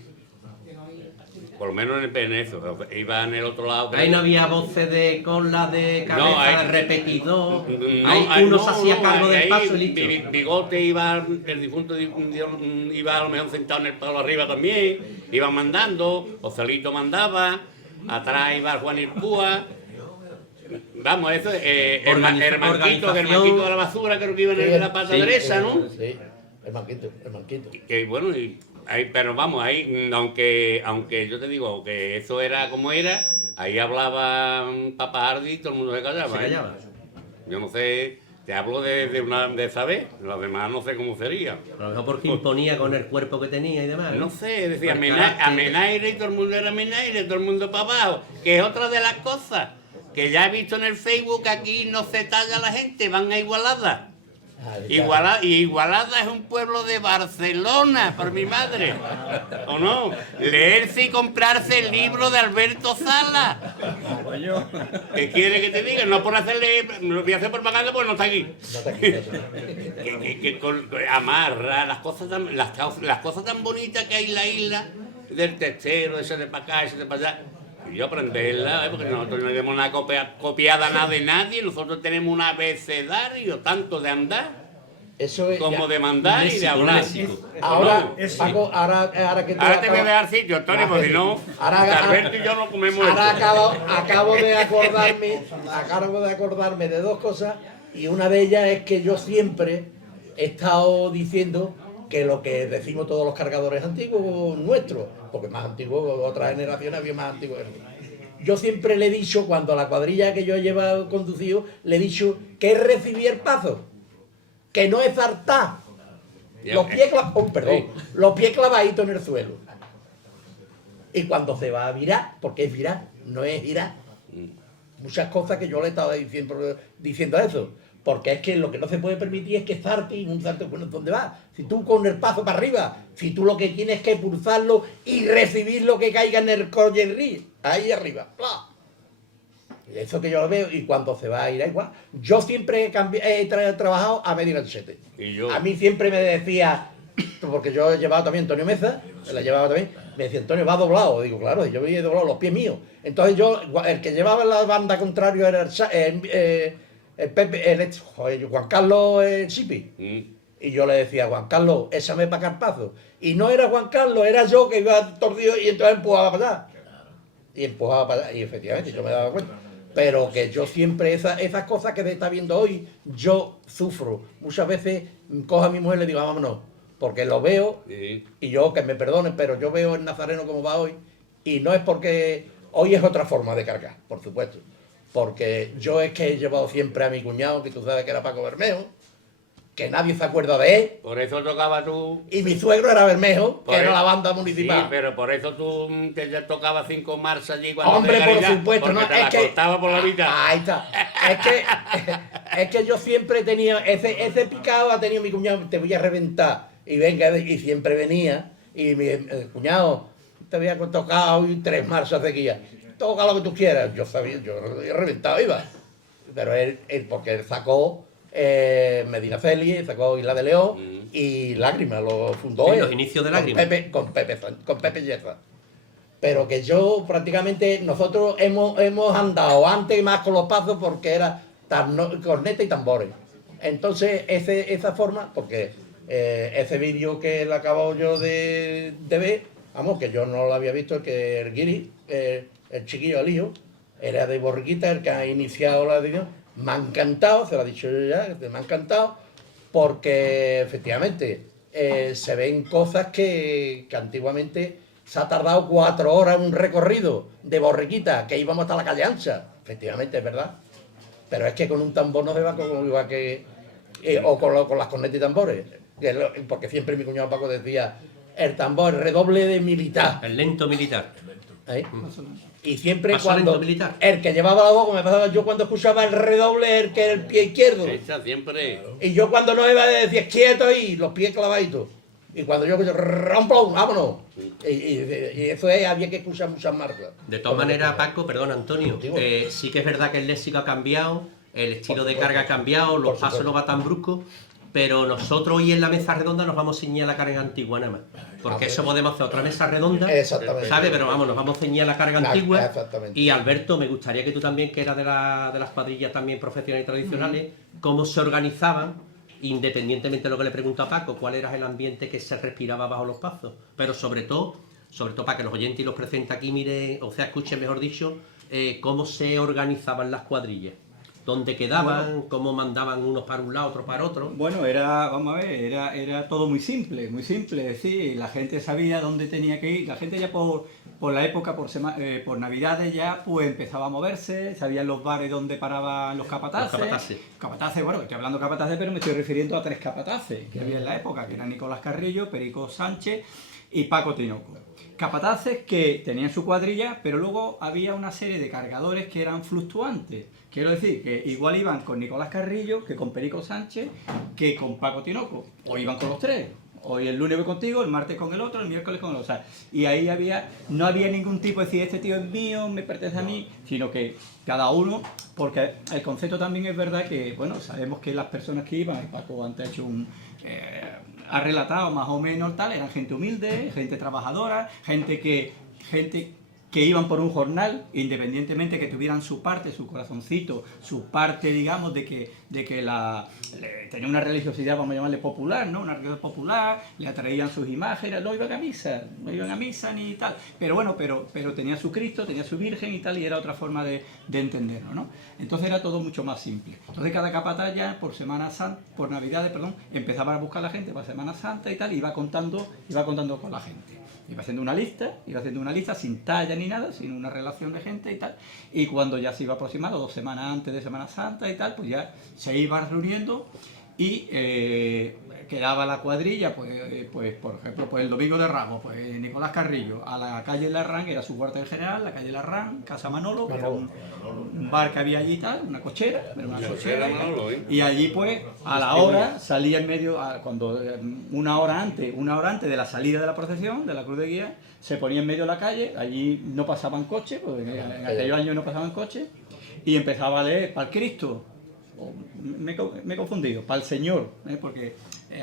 Por lo menos en eso. Iba en el otro lado. Ahí no había voces de cola, de cabeza, No, ahí- de repetidor. No, Ahí uno se hacía no, cargo del ahí paso y listo. Bigote iba, el difunto iba a lo mejor sentado en el palo arriba también, iba mandando, Ocelito mandaba, atrás iba Juan Irpúa. Vamos, eso el manquito de la basura, creo que iba en la pata derecha, ¿no? Sí, el manquito. Que bueno, pero vamos, ahí, aunque yo te digo que eso era como era, ahí hablaba Papa Hardy y todo el mundo se callaba. Se callaba. Yo no sé, te hablo de esa vez, los demás no sé cómo sería. A lo mejor porque imponía con el cuerpo que tenía y demás. No sé, decía Por carácter. amenaire y todo el mundo era amenaire, todo el mundo para abajo, que es otra de las cosas que ya he visto en el Facebook, aquí no se talla la gente, van a Igualada. Igualada es un pueblo de Barcelona, por mi madre. ¿O no? Leerse y comprarse el libro de Alberto Sala. ¿Qué quiere que te diga? No por hacerle, lo voy a hacer propaganda porque no está aquí. Amarra las cosas tan bonitas que hay en la isla, del testero, ese de para acá, ese de para allá. Y yo aprenderla, porque nosotros no tenemos una copiada nada de nadie, nosotros tenemos un abecedario, tanto de andar Eso es. como de mandar y de hablar. Ahora, Es- Paco, ahora que tú Ahora te voy a acabas- dejar sitio, Antonio, porque si no, Ahora- Alberto y yo no comemos Ahora esto. acabo de acordarme de dos cosas, y una de ellas es que yo siempre he estado diciendo que lo que decimos todos los cargadores antiguos nuestros, porque más antiguos, otras generaciones había más antiguos. Yo siempre le he dicho, cuando a la cuadrilla que yo he llevado conducido, le he dicho que es recibir paso, que no es hartar. Los pies los pies clavaditos en el suelo. Y cuando se va a virar, porque es virar, no es girar. Muchas cosas que yo le he estado diciendo eso. Porque es que lo que no se puede permitir es que zarte y un salto bueno, ¿dónde va? Si tú con el paso para arriba, si tú lo que tienes es que pulsarlo y recibir lo que caiga en el collerí, ahí arriba. ¡Pla! Eso que yo lo veo, y cuando se va a ir igual. Yo siempre he trabajado a medio ganchete. A mí siempre me decía, porque yo he llevado también Antonio Meza, la llevaba también, me decía, Antonio, va doblado. Digo, claro, yo he doblado los pies míos. Entonces yo, el que llevaba la banda contraria era el Pepe, Juan Carlos Chipi. Y yo le decía, Juan Carlos, échame para carpazo. Y no era Juan Carlos, era yo que iba torcido y entonces empujaba para allá. Y empujaba para allá, y efectivamente yo me daba cuenta. Pero que yo siempre, esas cosas que se está viendo hoy, yo sufro. Muchas veces cojo a mi mujer y le digo, vámonos, porque lo veo, y yo, que me perdonen, pero yo veo el nazareno como va hoy, y no es porque hoy es otra forma de cargar, por supuesto. Porque yo es que he llevado siempre a mi cuñado, que tú sabes que era Paco Bermejo, que nadie se acuerda de él. Por eso tocaba tú. Y mi suegro era Bermejo, que era la banda municipal. Sí, pero por eso tú te tocaba 5 marchas allí cuando hombre, te por cargaba, supuesto, porque no, te es la que cortaba por la mitad. Ahí está. Es que yo siempre tenía ese picado, ha tenido mi cuñado, te voy a reventar. Y venga, y siempre venía, y mi cuñado, te voy a tocar hoy 3 marchas de guía. Toca lo que tú quieras. Yo sabía, yo he reventado, iba. Pero él porque él sacó Medinaceli, sacó Isla de León y Lágrimas, lo fundó Sí, él. los inicios de Lágrimas. Con Pepe Yeza. Pero que yo prácticamente, nosotros hemos andado antes más con los pasos porque era corneta y tambores. Entonces, esa forma, porque ese vídeo que le acabo yo de ver, vamos, que yo no lo había visto, que el Guiri, el chiquillo, el hijo, era de Borriquita, el que ha iniciado la edición. Me ha encantado, se lo he dicho yo ya, me ha encantado, porque efectivamente se ven cosas que antiguamente se ha tardado 4 horas en un recorrido de Borriquita, que íbamos hasta la calle ancha. Efectivamente, es verdad. Pero es que con un tambor no se va como igual que... o con las cornetas y tambores. Porque siempre mi cuñado Paco decía, el tambor, el redoble de militar. El lento militar. ¿Eh? Y siempre Paso cuando lento militar. el que llevaba la boca me pasaba, yo cuando escuchaba el redoble, el que era el pie izquierdo. Esa siempre. Y yo cuando no iba decía quieto y los pies clavaditos. Y cuando yo escucho ¡ramplón! ¡Vámonos! Y eso es, había que escuchar muchas marcas. De todas maneras, Paco, perdón, Antonio, sí que es verdad que el léxico ha cambiado, el estilo de carga ha cambiado, los pasos no va tan bruscos, pero nosotros hoy en la mesa redonda nos vamos a ceñir a la carga antigua nada más. Porque eso podemos hacer otra mesa redonda, Exactamente. ¿sabes? Pero vamos, nos vamos a ceñir a la carga Claro, antigua. exactamente. Y Alberto, me gustaría que tú también, que eras de las cuadrillas también profesionales y tradicionales, cómo se organizaban, independientemente de lo que le pregunto a Paco, cuál era el ambiente que se respiraba bajo los pasos. Pero sobre todo para que los oyentes y los presentes aquí miren, o sea, escuchen mejor dicho, cómo se organizaban las cuadrillas. ¿Dónde quedaban? ¿Cómo mandaban unos para un lado, otros para otro? Bueno, vamos a ver, era todo muy simple, es decir, la gente sabía dónde tenía que ir, la gente ya por la época, por Navidades ya, pues empezaba a moverse, sabían los bares donde paraban los capataces. Capataces, bueno, estoy hablando de capataces, pero me estoy refiriendo a 3 capataces que había en la época, que eran Nicolás Carrillo, Perico Sánchez y Paco Tinoco. Capataces que tenían su cuadrilla, pero luego había una serie de cargadores que eran fluctuantes. Quiero decir que igual iban con Nicolás Carrillo, que con Perico Sánchez, que con Paco Tinoco. O iban con los 3. Hoy el lunes voy contigo, el martes con el otro, el miércoles con el otro. O sea, y ahí no había ningún tipo de decir, este tío es mío, me pertenece a mí, sino que cada uno, porque el concepto también es verdad que, bueno, sabemos que las personas que iban, y Paco antes ha hecho ha relatado más o menos tal, eran gente humilde, gente trabajadora, gente que iban por un jornal, independientemente que tuvieran su parte, su corazoncito, su parte, digamos, de que tenía una religiosidad, vamos a llamarle popular, ¿no? Una religiosidad popular, le atraían sus imágenes, no iban a misa ni tal, pero bueno, pero tenía su Cristo, tenía su Virgen y tal, y era otra forma de entenderlo, ¿no? Entonces era todo mucho más simple. Entonces cada capataz ya por Navidades, empezaba a buscar a la gente para Semana Santa y tal, y iba contando con la gente. Iba haciendo una lista sin talla ni nada, sin una relación de gente y tal, y cuando ya se iba aproximando, 2 semanas antes de Semana Santa y tal, pues ya se iban reuniendo y quedaba la cuadrilla, pues por ejemplo, pues el domingo de Ramos, pues Nicolás Carrillo, a la calle Larrán, era su cuartel general, la calle Larrán, Casa Manolo, que era un bar que había allí y tal, una cochera, y allí pues a la hora salía en medio, cuando una hora antes de la salida de la procesión, de la cruz de guía, se ponía en medio de la calle, allí no pasaban coches, porque en aquellos años no pasaban coches, y empezaba a leer para el Cristo. Me he confundido, para el Señor, porque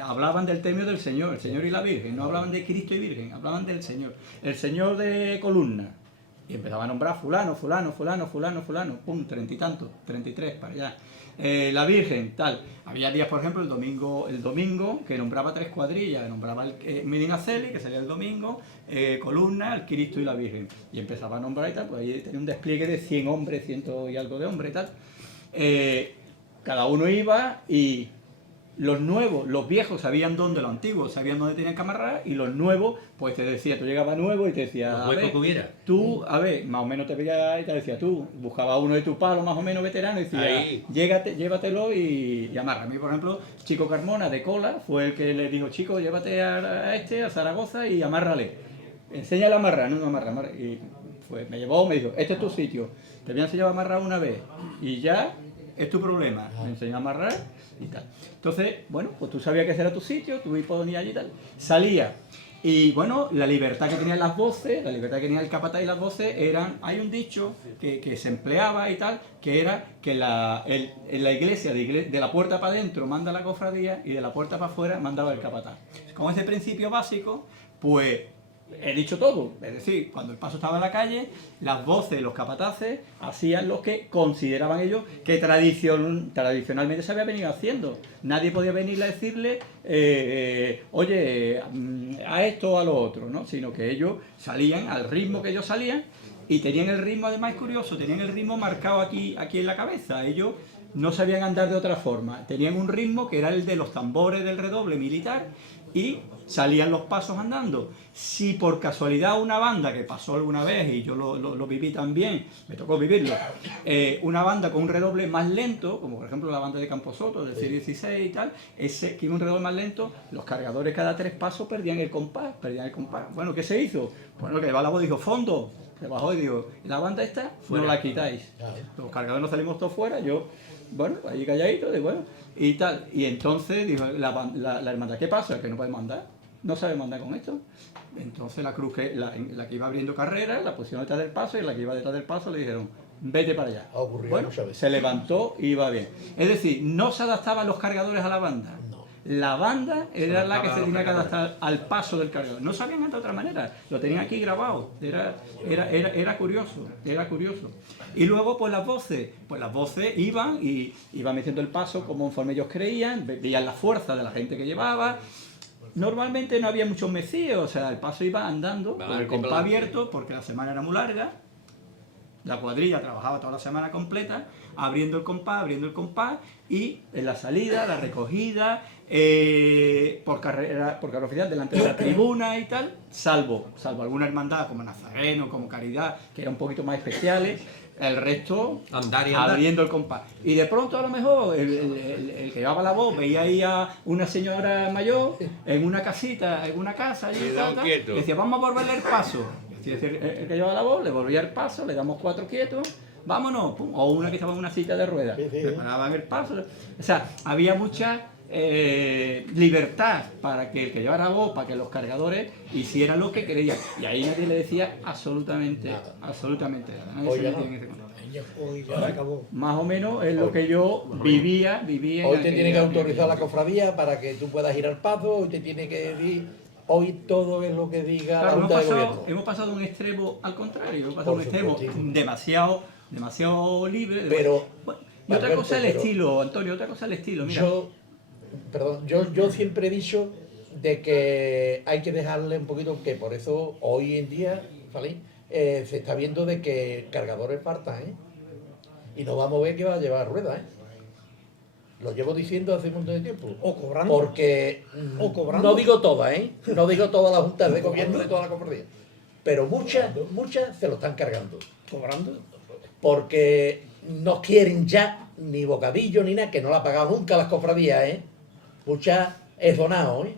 hablaban del término del Señor, el Señor y la Virgen, no hablaban de Cristo y Virgen, hablaban del Señor, el Señor de columna, y empezaba a nombrar fulano, pum, 30 y tantos, 33 para allá, la Virgen, tal. Había días, por ejemplo, el domingo que nombraba 3 cuadrillas, nombraba el Medinaceli, que salía el domingo, columna, el Cristo y la Virgen, y empezaba a nombrar y tal, pues ahí tenía un despliegue de 100 hombres, 100 y algo de hombres y tal. Cada uno iba y los nuevos, los viejos sabían dónde, los antiguos sabían dónde tenían que amarrar, y los nuevos, pues te decía, tú llegabas nuevo y te decía, tú, más o menos te veía y te decía, tú, buscaba uno de tu palo más o menos veterano y decía, llévatelo y amarra. A mí, por ejemplo, Chico Carmona de Cola fue el que le dijo, chico, llévate a Zaragoza y amárrale. Enséñale a amarrar, no amarra. Y me llevó, me dijo, este es tu sitio, te voy a enseñar a amarrar una vez y ya es tu problema. Me enseñó a amarrar y tal. Entonces, bueno, pues tú sabías que ese era tu sitio, tú ponías allí y tal. Salía. Y bueno, la libertad que tenían las voces, la libertad que tenía el capataz y las voces hay un dicho que se empleaba y tal, que era que en la iglesia, de la puerta para adentro manda la cofradía y de la puerta para afuera mandaba el capataz. Con ese principio básico, pues he dicho todo, es decir, cuando el paso estaba en la calle, las voces, los capataces hacían lo que consideraban ellos que tradicionalmente se había venido haciendo. Nadie podía venir a decirle, oye, a esto o a lo otro, ¿no? Sino que ellos salían al ritmo que ellos salían, y tenían el ritmo, además curioso, tenían el ritmo marcado aquí en la cabeza. Ellos no sabían andar de otra forma, tenían un ritmo que era el de los tambores del redoble militar, y salían los pasos andando. Si por casualidad una banda, que pasó alguna vez y yo lo viví también, me tocó vivirlo, una banda con un redoble más lento, como por ejemplo la banda de Camposoto del siglo XVI y tal, ese que iba un redoble más lento, los cargadores cada 3 pasos perdían el compás. Bueno, ¿qué se hizo? Bueno, que la voz dijo, fondo, se bajó y dijo, la banda esta no la quitáis. Los cargadores nos salimos todos fuera, yo, bueno, ahí calladito, de bueno, y tal. Y entonces dijo la hermandad, ¿qué pasa? Que no puede mandar, no sabe mandar con esto. Entonces la cruz, la que iba abriendo carrera, la pusieron detrás del paso, y la que iba detrás del paso le dijeron, vete para allá. Bueno, se levantó y iba bien. Es decir, no se adaptaban los cargadores a la banda. La banda era la que se tenía que adaptar al paso del cargador. No sabían de otra manera, lo tenían aquí grabado. Era curioso. Y luego pues las voces iban metiendo el paso conforme ellos creían, veían la fuerza de la gente que llevaba. Normalmente no había muchos mecíos, o sea, el paso iba andando con el compás abierto, porque la semana era muy larga. La cuadrilla trabajaba toda la semana completa, abriendo el compás, y en la salida, la recogida, por carrera oficial delante de la tribuna y tal, salvo alguna hermandad como Nazareno, como Caridad, que eran un poquito más especiales, el resto abriendo el compás. Y de pronto a lo mejor el que llevaba la voz veía ahí a una señora mayor en una casita, en una casa allí, y decía, vamos a volverle el paso. Y el que llevaba la voz le volvía el paso, le damos 4 quietos, vámonos, pum. O una que estaba en una silla de ruedas, preparaban el paso. O sea, había mucha libertad para que el que llevara voz, para que los cargadores hicieran lo que querían, y ahí nadie le decía absolutamente nada. Hoy ya acabó. Más o menos es lo que yo vivía. Hoy te tiene que autorizar la cofradía para que tú puedas ir al paso, hoy te tiene que decir hoy todo es lo que diga la Claro, Junta de Gobierno. hemos pasado de un extremo al contrario, hemos pasado de un extremo supuestísimo. demasiado libre. Pero, Bueno, y otra Alberto, cosa el pero estilo, Antonio, otra cosa el estilo. Mira, yo siempre he dicho de que hay que dejarle un poquito, que por eso hoy en día, ¿vale? Se está viendo de que cargadores faltan, ¿eh? Y no vamos a ver que va a llevar ruedas, ¿eh? Lo llevo diciendo hace un montón de tiempo. O cobrando. Porque O cobrando. no digo todas, ¿eh? No digo todas las juntas de gobierno de toda la cofradía. Pero muchas se lo están cargando. Cobrando. Porque no quieren ya ni bocadillo ni nada, que no la ha pagado nunca las cofradías, ¿eh? Muchas es donado, ¿eh?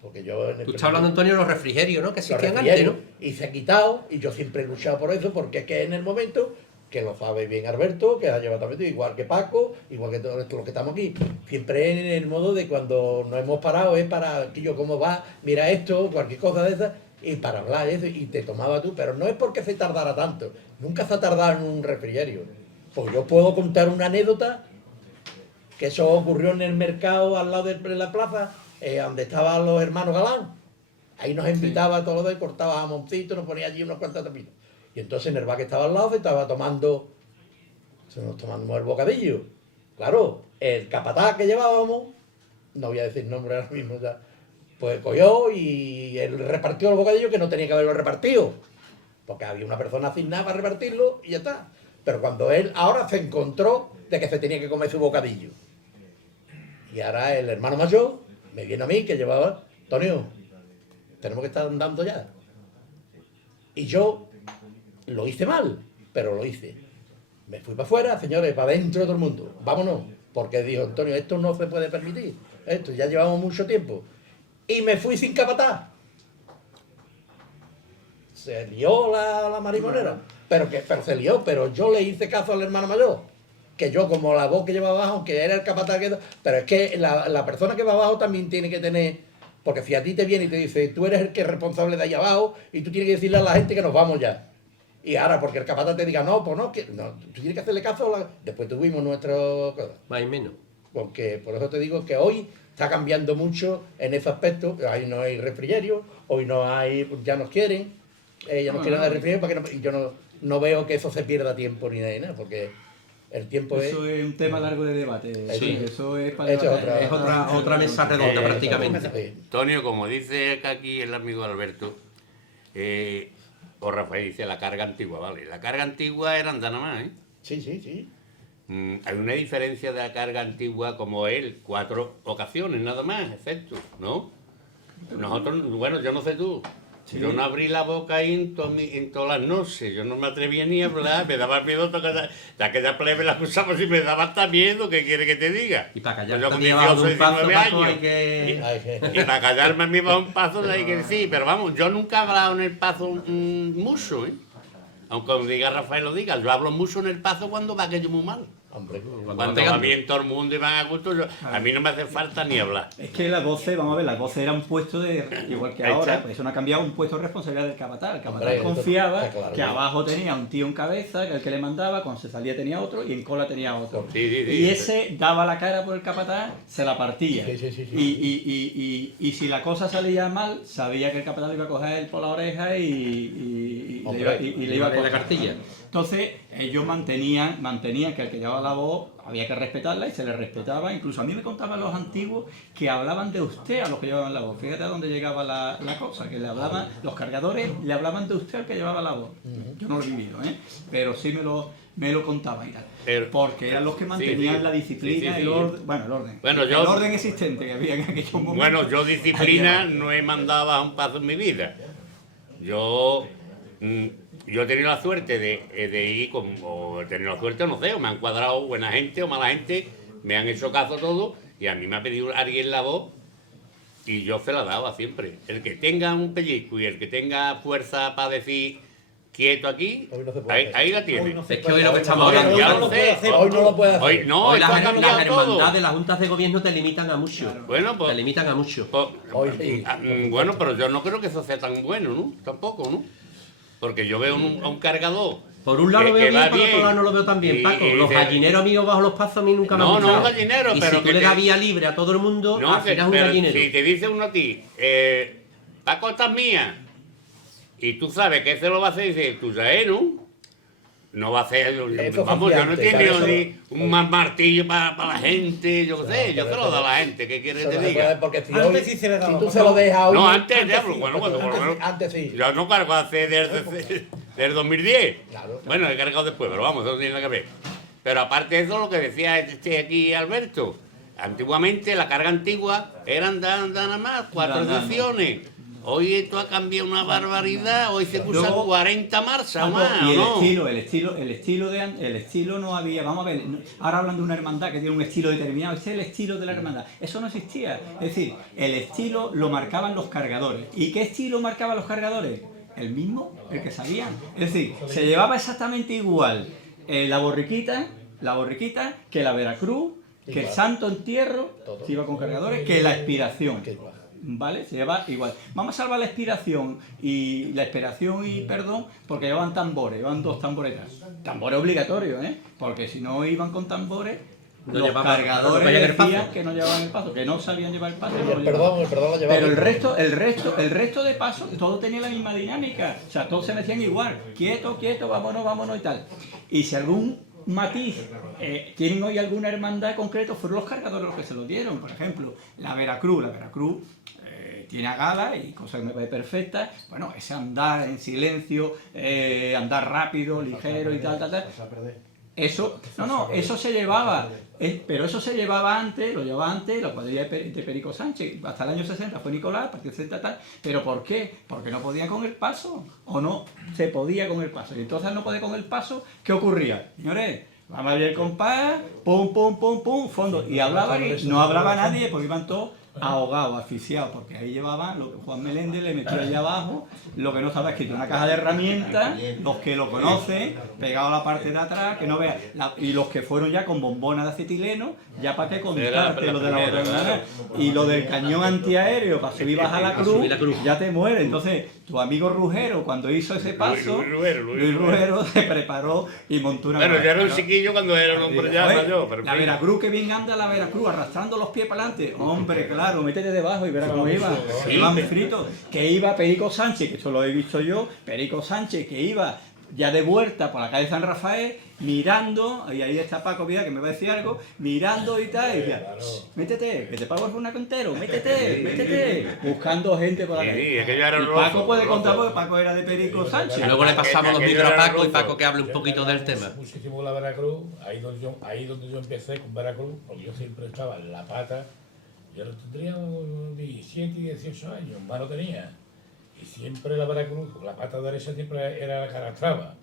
Porque yo en el Tú estás hablando, Antonio, de los refrigerios, ¿no? Que los existían antes, refrigerios, ¿no? y se ha quitado, y yo siempre he luchado por eso, porque es que en el momento, que lo sabe bien Alberto, que ha llevado también, igual que Paco, igual que todos los que estamos aquí, siempre en el modo de cuando nos hemos parado, es para, que yo, ¿cómo va? Mira esto, cualquier cosa de esas, y para hablar eso, y te tomaba tú, pero no es porque se tardara tanto, nunca se ha tardado en un refrigerio. Pues yo puedo contar una anécdota, que eso ocurrió en el mercado al lado de la plaza, donde estaban los hermanos Galán. Ahí nos invitaba a todos los días, cortaba jamoncito, nos ponía allí unos cuantos tapitas. Y entonces en el bar que estaba al lado se estaba tomando el bocadillo. Claro, el capataz que llevábamos, no voy a decir nombre ahora mismo, ya, pues cogió y él repartió el bocadillo que no tenía que haberlo repartido. Porque había una persona asignada para repartirlo y ya está. Pero cuando él ahora se encontró de que se tenía que comer su bocadillo. Y ahora el hermano mayor me viene a mí que llevaba, Antonio, tenemos que estar andando ya. Y yo lo hice mal, pero lo hice. Me fui para afuera, señores, para adentro todo el mundo. Vámonos, porque dijo Antonio, esto no se puede permitir. Esto ya llevamos mucho tiempo. Y me fui sin capataz. Se lió la marimonera. Pero se lió, pero yo le hice caso al hermano mayor. Que yo, como la voz que llevaba abajo, aunque era el capataz, pero es que la persona que va abajo también tiene que tener. Porque si a ti te viene y te dice, tú eres el que es responsable de ahí abajo, y tú tienes que decirle a la gente que nos vamos ya. Y ahora, porque el capataz te diga, no, pues no, que no, tú tienes que hacerle caso. Después tuvimos nuestro. Más y menos. Porque por eso te digo que hoy está cambiando mucho en ese aspecto. Hoy no hay refrigerio, hoy no hay, ya nos quieren, ya nos quieren dar refrigerio, para que no, y yo no veo que eso se pierda tiempo ni nada, porque el tiempo eso es un tema largo de debate. Sí. Eso es para Eso es debatir. Es otra mesa redonda prácticamente. Sí. Antonio, como dice aquí el amigo Alberto, o Rafael dice la carga antigua, ¿vale? La carga antigua era andar nada más, ¿eh? Sí. Hay una diferencia de la carga antigua como él, 4 ocasiones nada más, excepto, ¿no? Nosotros, bueno, yo no sé tú, yo no abrí la boca ahí en todas las noches, yo no me atrevía ni a hablar, me daba miedo, ya que ya plebe la acusamos y me daba hasta miedo, ¿qué quiere que te diga? Y para callar Pues yo con también bajo de 18, un paso, 19 Paco, años. hay que... Ay, que- Y para callarme a mí va un paso de ahí que sí, pero vamos, yo nunca he hablado en el paso mucho, ¿eh? Aunque como diga Rafael lo diga, yo hablo mucho en el paso cuando va aquello muy mal. Hombre, Cuando va bien todo el mundo y van a gusto, a mí no me hace falta ni hablar. Es que las voces, vamos a ver, las voces eran un puesto de, igual que Ahí ahora, está. pues eso no ha cambiado, un puesto de responsabilidad del capataz. El capataz Hombre, confiaba está claro. que abajo tenía un tío en cabeza, que el que le mandaba, cuando se salía tenía otro y en cola tenía otro. Sí, sí, sí. Y ese daba la cara por el capataz, se la partía. Sí. Y si la cosa salía mal, sabía que el capataz le iba a coger él por la oreja y le iba a poner la coger. cartilla. Entonces, ellos mantenían que el que llevaba la voz había que respetarla y se le respetaba. Incluso a mí me contaban los antiguos que hablaban de usted a los que llevaban la voz. Fíjate a dónde llegaba la cosa, que le hablaban, los cargadores le hablaban de usted al que llevaba la voz. Yo no lo he vivido, ¿eh? Pero sí me lo contaban y tal. Pero- Porque eran los que mantenían sí. la disciplina, Sí. el orden. Bueno, el orden. Bueno, el yo- orden existente que había en aquellos momentos. Bueno, yo disciplina no he mandado a un paso en mi vida. Yo he tenido la suerte de ir o he tenido la suerte, o no sé, o me han cuadrado buena gente o mala gente, me han hecho caso todo y a mí me ha pedido alguien la voz y yo se la daba siempre. El que tenga un pellizco y el que tenga fuerza para decir quieto aquí, Hoy no se puede hacer. ahí la tiene. Hoy no se Es que puede hoy lo que hacer. estamos hablando, Hoy ya no lo lo sé. puede hacer. Hoy no lo puede hacer. Hoy no, Hoy esto ha las cambiado todo. hermandades, las juntas de gobierno te limitan a mucho. Bueno, pues, Te limitan a mucho. pues, Hoy sí. bueno, pero yo no creo que eso sea tan bueno, ¿no? Tampoco, ¿no? Porque yo veo a un cargador. Por un lado que- lo veo que bien, va por otro bien. lado no lo veo tan bien, Y- Paco. y Los te- gallineros amigos bajo los pasos a mí nunca me han No, no, gustado. gallineros, y pero si tú que le te- das vía libre a todo el mundo, No, al final es un pero gallinero. si te dice uno a ti, Paco, esta es mía. Y tú sabes que ese lo va a hacer y dice, tú sabes, ¿no? No va a hacer, Eso vamos, yo no he confiante, tenido claro, ni un más martillo para la gente, yo qué sé, yo se lo doy a la gente, ¿qué quieres que te diga? Porque si, Antes hoy- sí se le daba si tú más. se lo dejas a uno... No, antes, diablo, bueno, cuando por lo menos... Antes sí. Yo no cargo hace del 2010. Claro. Bueno, he cargado después, pero vamos, eso no tiene nada que ver. Pero aparte de eso, lo que decía este aquí Alberto, antiguamente la carga antigua eran nada más 4 Nada más. secciones. Hoy esto ha cambiado una barbaridad, hoy se usan Luego, 40 marchas Paco, más, y ¿o no? el estilo no había, vamos a ver, ahora hablan de una hermandad que tiene un estilo determinado, ese es el estilo de la hermandad, eso no existía, es decir, el estilo lo marcaban los cargadores, ¿y qué estilo marcaban los cargadores? El mismo, el que sabían, es decir, se llevaba exactamente igual la borriquita que la Veracruz, que el Igual. Santo Entierro, Todo. que iba con cargadores, que la expiración. Que igual. ¿Vale? Se lleva igual. Vamos a salvar la expiración y perdón, porque llevan tambores, llevan 2 tamboretas. Tambores obligatorios, ¿eh? Porque si no iban con tambores, No los llevaban- cargadores no llevaban el decían paso. que no llevaban el paso, que no sabían llevar el paso. Y no lo el llevaban. perdón lo llevaba. Pero el resto de pasos, todo tenía la misma dinámica. O sea, todos se decían igual. Quieto, quieto, vámonos y tal. Y si algún matiz, tienen hoy alguna hermandad concreto, fueron los cargadores los que se lo dieron. Por ejemplo, la Veracruz tiene a gala y cosa que me parece perfecta. Bueno, ese andar en silencio, andar rápido, ligero y tal. Eso, eso se llevaba, pero eso se llevaba antes, la cuadrilla de Perico Sánchez, hasta el año 60 fue Nicolás, a partir del 60 tal, pero ¿por qué? Porque no podían con el paso, o no se podía con el paso, y entonces al no poder con el paso, ¿qué ocurría? Señores, vamos a ver el compás, pum, fondo, y hablaban y no hablaba nadie, porque iban todos ahogados, asfixiados, porque ahí llevaban lo que Juan Meléndez le metió allá abajo, lo que no estaba escrito, una caja de herramientas, los que lo conocen, pegado a la parte de atrás, que no vean, y los que fueron ya con bombona de acetileno, ya para qué contarte lo de la primera, botella, y lo del cañón antiaéreo para subir y bajar la subir la cruz. ya te muere. Entonces, tu amigo Rugero, cuando hizo ese paso, Luis Rugero se preparó y montó una... Bueno, yo era un Claro. chiquillo cuando era un hombre ya Oye, mayor, pero en la fin. Veracruz, que bien anda la Veracruz, arrastrando los pies para adelante. Hombre, claro, métete debajo y verás cómo iba. Sí. Iban fritos. Que iba Perico Sánchez, que eso lo he visto yo, Perico Sánchez, que iba ya de vuelta por la calle San Rafael, mirando, y ahí está Paco Vidal, que me va a decir algo, mirando y tal, y decía, métete, que te pago el fornaco entero, métete, buscando gente por la Sí, calle. es que yo era Y rojo, Paco puede rojo. contar porque Paco era de Perico Sánchez. Y luego le pasamos los Aquello micros a era Paco y rojo. Paco que hable un poquito del tema. Muchísimo la Veracruz, ahí donde yo empecé con Veracruz, porque yo siempre estaba en la pata, yo tendría 17 y 18 años, más no tenía. Y siempre la Veracruz, la pata derecha siempre era la que arrastraba,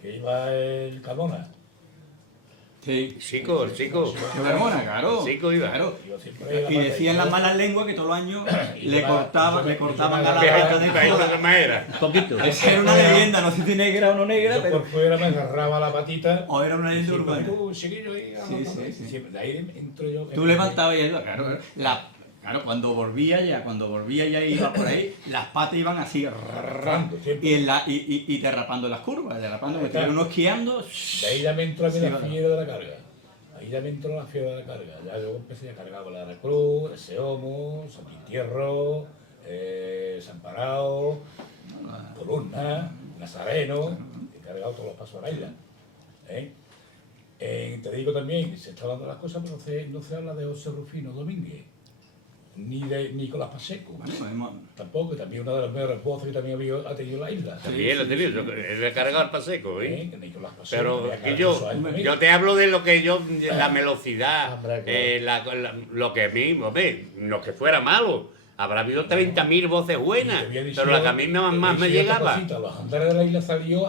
que iba el Cadona. Sí. Chico, el chico. De Vermona, claro. Sí, que iba. Claro. Yo siempre iba Y la decían pata- las malas lenguas que todos los años Y le llevaba- cortaban a la Que pata hay de de más era. Un poquito. Esa era una leyenda, no sé si negra o no negra, yo pero... por fuera me agarraba la patita. O era una leyenda siempre, urbana. tú, chiquillo, ahí, Sí, sí. siempre, de ahí entro yo. Tú levantabas y él, claro, claro, cuando volvía ya iba por ahí, las patas iban así, Arrastrando, siempre. y derrapando las curvas, derrapando, me Ahí está. tuvieron uno esquiando, De ahí ya me entró a mí Sí, la bueno. fiebre de la carga. Ahí ya me entró la fiebre de la carga. Ya luego empecé a cargar con la Veracruz, el Seomo, San Quintierro, San Parao, Columna, Nazareno. He cargado todos los pasos a la isla. Te digo también, se está hablando de las cosas, pero no se habla de José Rufino Domínguez, ni de Nicolás Paseco. Tampoco, que también una de las mejores voces que también ha tenido la isla. También lo he tenido, he recargado el paseco, ¿eh? Que Nicolás Paseco, Pero había que cargado esos años también. yo te hablo de lo que yo, la velocidad, Hombre, lo que a mí, hombre, no que fuera malo. Habrá habido 30.000 voces buenas, Te había dicho pero la que a mí más me llegaba. Los andares de la isla salió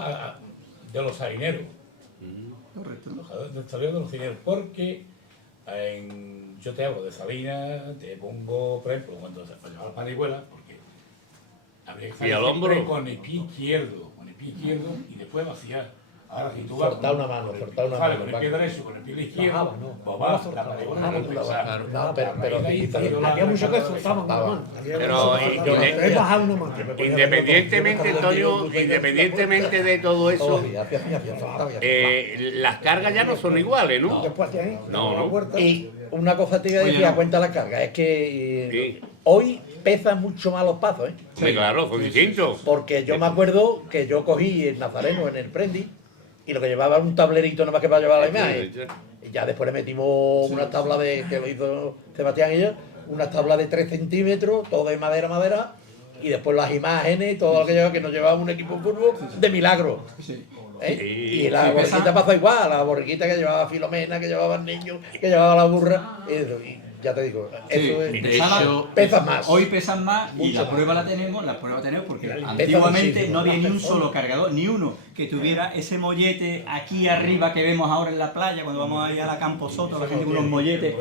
de los salineros. correcto. Salió de los salineros porque yo te hablo de Salinas, te pongo, por ejemplo, cuando se fallaba la parihuela, porque habría que Y al salir siempre hombro. con el pie izquierdo, y después vaciar. Ahora, si tú vas Soltar una mano, soltar una sales mano. con el pie derecho, con el pie izquierdo, Bajaba, ¿no? pues vas la pared con el pesado. No, pero Había muchos que soltaban una mano. Pero He bajado una mano. independientemente, Antonio, independientemente de todo eso, soltaba. las cargas ya no son iguales, ¿no? Después de ahí, No, a la no. huerta. Y una cosa te iba a decir, Oye, a no. cuenta de la carga, es que Sí. hoy pesan mucho más los pasos, ¿eh? Hombre, claro, son distintos. Porque yo me acuerdo que yo cogí el Nazareno en el Prendi y lo que llevaba era un tablerito nada más que para llevar la imagen. Y ya después le metimos unas tablas de, que lo hizo Sebastián y yo, unas tablas de 3 centímetros, todo de madera, y después las imágenes, todo lo que llevaba, que nos llevaba un equipo de fútbol de milagro. Sí. ¿eh? Sí. Y la Sí, borriquita pesa- pasó igual, la borriquita que llevaba Filomena, que llevaba el niño, que llevaba la burra, y ya te digo, Sí, eso es, de pesaba- hecho, pesa más. Hoy pesan más y Mucho la prueba la tenemos porque Pesa antiguamente muchísimo. no había ni un solo cargador, ni uno que tuviera ese mollete aquí arriba que vemos ahora en la playa cuando vamos allá a la Campo Soto, la gente con unos molletes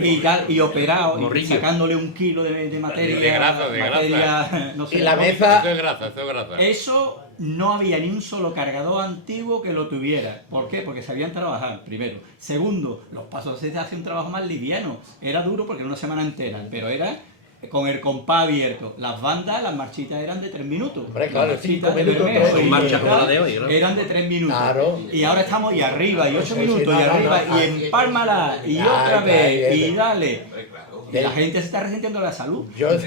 y tal, y operado, y Morrillo. sacándole un kilo de materia, De grasa, de materia, no sé, Y la ¿no? mesa, Eso es grasa, eso es grasa. Eso no había ni un solo cargador antiguo que lo tuviera. ¿Por qué? Porque sabían trabajar, primero. Segundo, los pasos se hacían un trabajo más liviano. Era duro porque era una semana entera, pero era con el compás abierto. Las bandas, las marchitas eran de 3 minutos. Hombre, claro, Las marchitas 5 de minutos, Bermejo son y marchas tal, como la de hoy, claro. eran de 3 minutos. Claro. Y ahora estamos y arriba, y 8 Sí, sí, minutos, no, y no, arriba, no, y empálmala, y Ay, otra ay, vez, ay, y dale. Y De- la gente se está resintiendo la salud. yo ya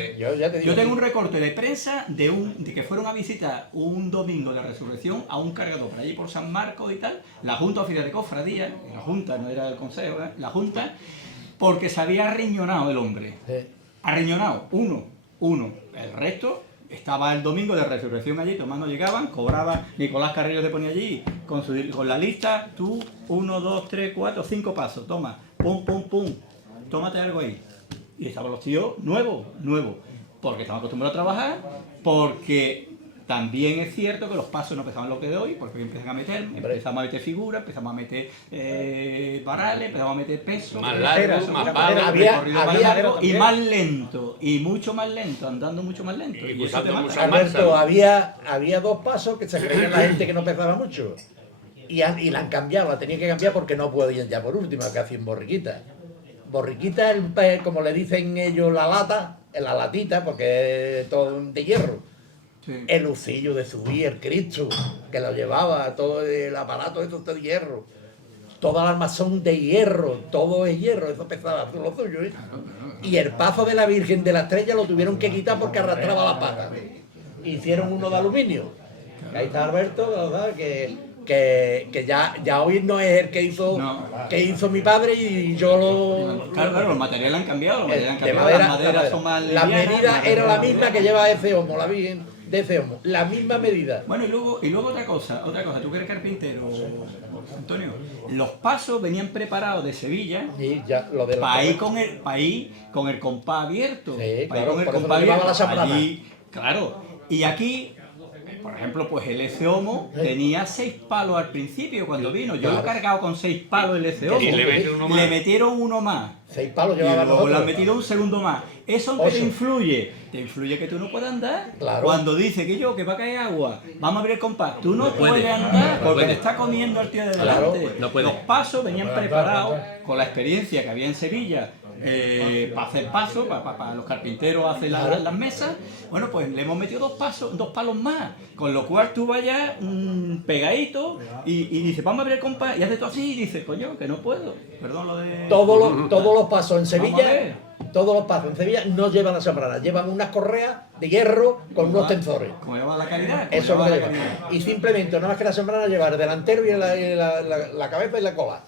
te digo. Yo tengo un recorte de prensa de que fueron a visitar un domingo de resurrección a un cargador por allí por San Marcos y tal, la Junta Oficial de Cofradía, la Junta, no era el Consejo, la Junta, porque se había arriñonado el hombre. Sí. Arriñonado, uno. El resto estaba el domingo de resurrección allí, tomando, llegaban, cobraba, Nicolás Carrillo se ponía allí con la lista, tú, 1, 2, 3, 4, 5 pasos, toma, pum, tómate algo ahí. Y estaban los tíos nuevos, porque estaban acostumbrados a trabajar, porque también es cierto que los pasos no pesaban lo que de hoy, porque hoy empezamos a meter figuras, empezamos a meter varales, empezamos a meter peso, Más largo, más palo. recorrido más Había- largo y más lento, y mucho más lento, andando mucho más lento. Y Y eso te usando mata. mucha Alberto, marcha. había 2 pasos que se creían la gente que no pesaba mucho. Y la han cambiado, la tenían que cambiar porque no podían ya por último, que hacían borriquita. Borriquita, como le dicen ellos, la latita, porque es todo de hierro. Sí. El lucillo de subir, el Cristo, que lo llevaba, todo el aparato, eso es de hierro. Todas las armas son de hierro, todo es hierro, eso pesaba lo suyo, ¿eh? Y el paso de la Virgen de la Estrella lo tuvieron que quitar porque arrastraba la pata. Hicieron uno de aluminio. Ahí está Alberto, ¿verdad? Que ya hoy no es el que hizo, No. que hizo mi padre y yo lo... Claro, los materiales han cambiado, los materiales han de cambiado, madera, las maderas son más la livianas, medida más era la redondas. misma que lleva ese homo, la Virgen de ese homo, la misma medida. Bueno, y luego otra cosa, tú que eres carpintero, Antonio, los pasos venían preparados de Sevilla Y ya lo de la para ir con el compás abierto. Sí, pa' ir claro, con el por eso compás lo llevaba abierto. la chambrana. Allí, claro. Y aquí, por ejemplo, pues el S Homo tenía 6 palos al principio cuando vino. Yo lo he cargado con 6 palos el S Homo. Y le meten uno más. Le metieron uno más. 6 palos Y llevaba luego le han nosotros. metido un segundo más. ¿Eso en qué te 8. influye? Te influye que tú no puedas andar. Claro. Cuando dice que va a caer agua, vamos a abrir el compás. Tú no puede, puedes andar no porque puede. te está comiendo el tío de Claro, delante. no puede. Los pasos venían preparados con la experiencia que había en Sevilla. Para hacer pasos, para los carpinteros hacer las mesas. Bueno, pues le hemos metido 2 palos más. Con lo cual tú vayas pegadito y dices, vamos a abrir el compás. Y haces tú así y dices, coño, que no puedo. Perdón lo de. Todos los pasos en Vamos a ver. Sevilla, todos los pasos en Sevilla no llevan la chambrana, llevan unas correas de hierro con unos tensores. Como lleva la caridad. como Eso es lo lleva que la llevan. caridad. Y simplemente, nada más que la chambrana, llevar el delantero y la cabeza y la cola.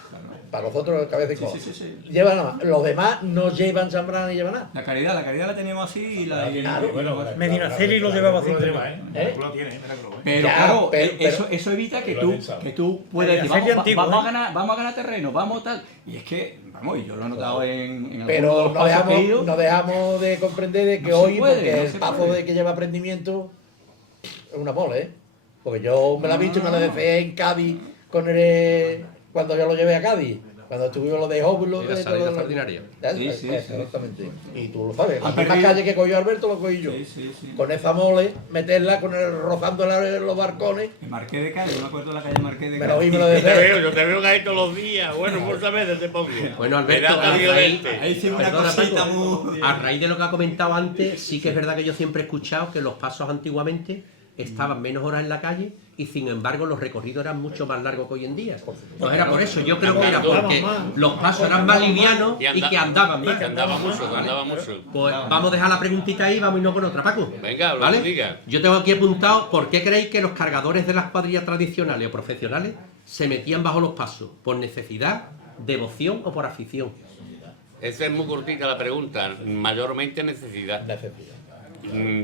Para nosotros, cabeza y cola. Sí. Llevan nada más. Los demás no llevan chambrana ni llevan nada. La caridad la teníamos así y la. y el- Claro. Bueno, Medinaceli lo llevaba tú lo siempre. llevas, ¿eh? ¿Eh? Tú lo tienes, míralo, ¿eh? Pero Ya, claro, pero- eso evita que Lo tú, he pensado. puedas decir, Serie antiguo, vamos ¿eh? a ganar terreno, vamos tal. Y es que, vamos, y yo lo he notado en Pero algunos no pasos que he ido. dejamos de comprender de que No se hoy, puede, porque no el se paso puede. de que lleva aprendimiento es una mole, ¿eh? Porque yo me la he visto y me la deseé en Cádiz cuando yo lo llevé a Cádiz. Cuando estuvimos lo de óvulos... Y la salida extraordinaria. Sí. Exactamente. Y tú lo sabes, la Han misma perdido. calle que cogió Alberto lo cogí yo. Sí. Con esa mole, meterla con el rozándola en los barcones, El Marqués de Cádiz, yo me acuerdo de la calle Marqués de me lo Cádiz. oí, me lo dejé. Yo te veo que hay todos los días. Bueno, muchas veces te pongo. Bueno, Me Alberto, da salido ahí- verte. Ahí sí una Perdona, cosita Paco. muy... A raíz de lo que ha comentado antes, sí que es verdad que yo siempre he escuchado que los pasos antiguamente estaban menos horas en la calle y sin embargo los recorridos eran mucho más largos que hoy en día. Pues era por eso, yo creo que era porque los pasos eran más livianos y que andaban Y más. que andaba mucho, que andaba mucho. Pues vamos a dejar la preguntita ahí y vamos a irnos con otra, Paco. Venga, lo ¿Vale? que diga. Yo tengo aquí apuntado por qué creéis que los cargadores de las cuadrillas tradicionales o profesionales se metían bajo los pasos. ¿Por necesidad, devoción o por afición? Esa es muy cortita la pregunta. Mayormente necesidad.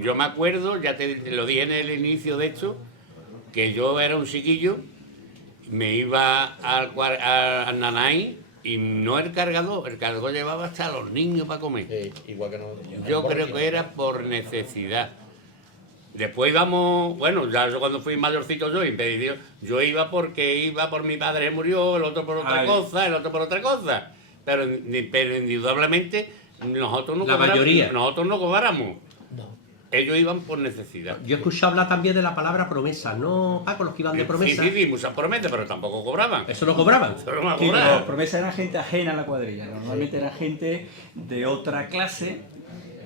Yo me acuerdo, ya te lo dije en el inicio de hecho, que yo era un chiquillo, me iba al Nanay y no el cargador llevaba hasta a los niños para comer. Igual que no. Yo creo que era por necesidad. Después íbamos, bueno, ya yo cuando fui mayorcito yo iba porque iba por mi padre murió, el otro por otra Ay. cosa, el otro por otra cosa. Pero indudablemente nosotros no La mayoría. nosotros no cobráramos. No. Ellos iban por necesidad. Yo he escuchado hablar también de la palabra promesa, ¿no, Paco? Los que iban de promesa. Sí, muchas promesas, pero tampoco cobraban. Eso lo cobraban. Pero no Sí, pero cobraban. promesa era gente ajena a la cuadrilla, normalmente era gente de otra clase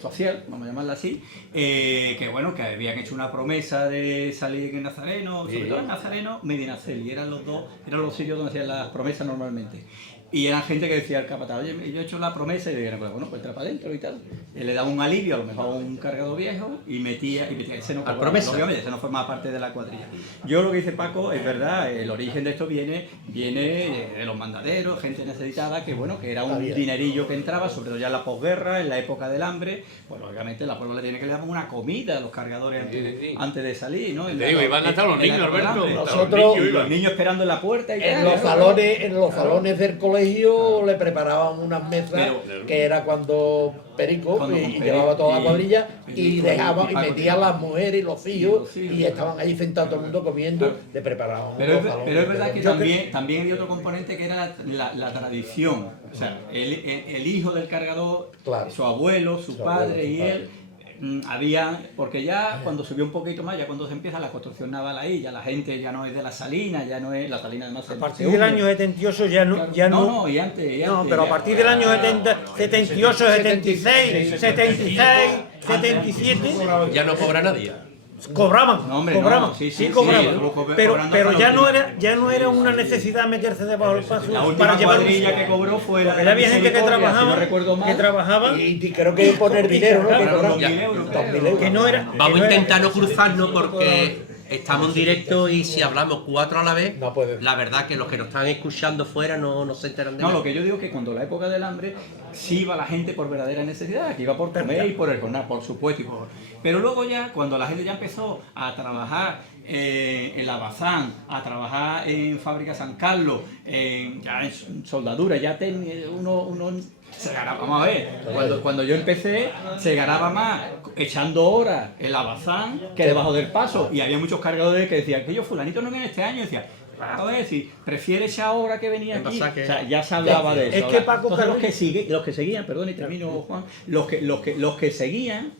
social, vamos a llamarla así, que bueno, que habían hecho una promesa de salir en el Nazareno, sobre todo en Nazareno, Medinaceli, eran los sitios donde hacían las promesas normalmente. Y eran gente que decía al capataz, oye, yo he hecho la promesa y dijeron, bueno, pues entra para adentro y tal. Le daba un alivio, a lo mejor a un cargado viejo, y metía ese no cobraba, promesa. obviamente, ese no formaba parte de la cuadrilla. Yo lo que dice Paco es verdad, el origen de esto viene de los mandaderos, gente necesitada, que bueno, que era un dinerillo que entraba, sobre todo ya en la posguerra, en la época del hambre, pues obviamente la pueblo le tiene que dar una comida a los cargadores antes de salir, ¿no? Te digo, iban hasta los niños, Alberto. Nosotros- Los Y los niños niños esperando en la puerta y En tal, los salones del colegio le preparaban unas mesas Pero- que era cuando Perico Cuando y con Perico llevaba toda la y- cuadrilla y Perico dejaba y y Paco metían Tino. las mujeres y los hijos hijos. y estaban allí sentados todo el mundo comiendo, le preparaban Pero los es, salones. pero es verdad que Yo también había otro componente que era la tradición. O sea, el hijo del cargador, Claro. su abuelo, su padre abuelo, su y él, porque Eh. ya cuando subió un poquito más, ya cuando se empieza la construcción naval ahí, ya la gente ya no es de la salina, ya no es la salina además. A partir del año 78 ya no... Ya no, No, y antes. no, pero a partir del año 78, 76, 76, 77... Ya no cobra nadie. Cobraban, No, hombre, cobraban, no, sí, sí, sí, cobraban. sí, pero cobrando pero hasta ya la no última. era una necesidad meterse debajo del paso La última para llevar cuadrilla que cobró fue la porque de ya la había gente que Misericordia, trabajaba, si no recuerdo mal. y creo que poner dinero, ¿no? Que Claro, cobraban 2.000 euros, 2.000 creo. euros. que no era Vamos que no a era- intentar no cruzarnos porque estamos en directo y si hablamos cuatro a la vez, No puede. la verdad que los que nos están escuchando fuera no se enteran de No, nada. lo que yo digo es que cuando la época del hambre sí iba la gente por verdadera necesidad, que iba por comer y por el jornal, por supuesto. Pero luego ya, cuando la gente ya empezó a trabajar en la Bazán, a trabajar en Fábrica San Carlos, ya en soldadura, ya uno se ganaba, vamos a ver, cuando yo empecé se ganaba más echando horas en la Bazán que debajo del paso, y había muchos cargadores que decían que yo fulanito no viene este año, y decía, a ver, si prefiere esa hora que venía ¿Qué aquí, pasa que- o sea, ya se hablaba de eso. Es que Ahora, Paco entonces Carrillo- los que seguían, perdón, y termino, Juan, los que seguían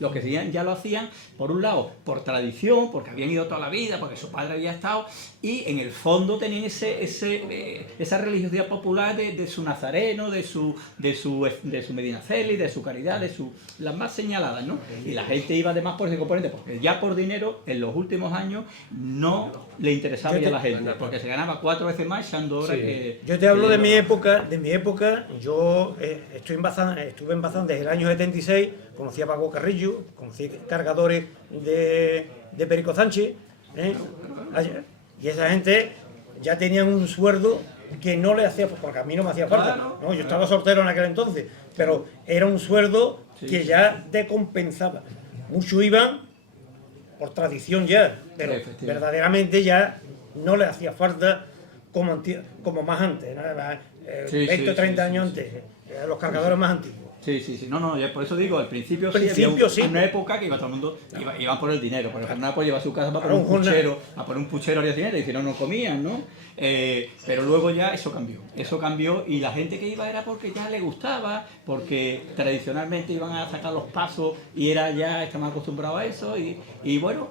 ya lo hacían, por un lado, por tradición, porque habían ido toda la vida, porque su padre había estado, y en el fondo tenían esa religiosidad popular de su nazareno, de su Medinaceli, de su caridad, las más señaladas, ¿no? Y la gente iba además por ese componente, porque ya por dinero, en los últimos años, no le interesaba ya a la gente, porque se ganaba 4 veces más echando horas que... Yo te hablo que de mi época, yo estuve en Bazán desde el año 76, conocí a Paco Carrillo, conocí cargadores de Perico Sánchez, y esa gente ya tenían un sueldo que no le hacía, porque a mí no me hacía falta, Claro. ¿no? Yo estaba soltero en aquel entonces, pero era un sueldo Sí, que sí. ya decompensaba. Muchos iban por tradición ya, pero Efectivamente. verdaderamente ya no le hacía falta como más antes, ¿no? Sí, 20 o sí, 30 sí, años sí, antes, los cargadores más antiguos. Sí, sí, sí. No, no, ya por eso digo, al principio, Principio, había sí. una época que todo el mundo iba por el dinero, porque el jornal pues lleva a su casa para Claro, poner un un jornal. puchero, a poner un puchero al día siguiente, y si no, no comían, ¿no? Pero luego ya eso cambió y la gente que iba era porque ya le gustaba, porque tradicionalmente iban a sacar los pasos y estaban acostumbrados a eso y bueno...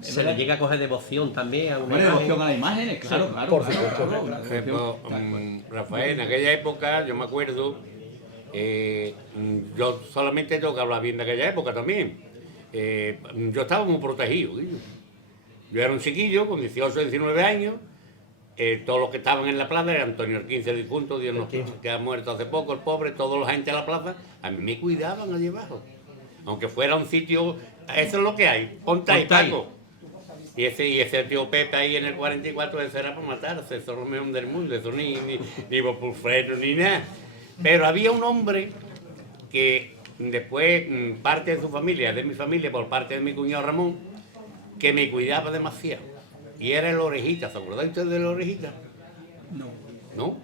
es Se le verdad. llega a coger devoción también a una Bueno, imagen. devoción a las imágenes, claro, claro. por claro, supuesto. claro, la devoción, Rafael, en aquella época, yo me acuerdo, yo solamente tengo que hablar bien de aquella época también. Yo estaba muy protegido. ¿sí? Yo era un chiquillo con 18, 19 años. Todos los que estaban en la plaza, era Antonio el 15 difunto, Dios nos que ha muerto hace poco, el pobre, toda la gente de la plaza, a mí me cuidaban allí abajo. Aunque fuera un sitio, eso es lo que hay, ponte ahí, Ponte ahí. Paco. Y ese tío Pepe ahí en el 44, ese era para matarse, eso no es lo mejor del mundo, eso ni por freno ni nada. Pero había un hombre que después, parte de su familia, de mi familia, por parte de mi cuñado Ramón, que me cuidaba demasiado. Y era el Orejita, ¿se acordáis ustedes del Orejita? no. ¿No?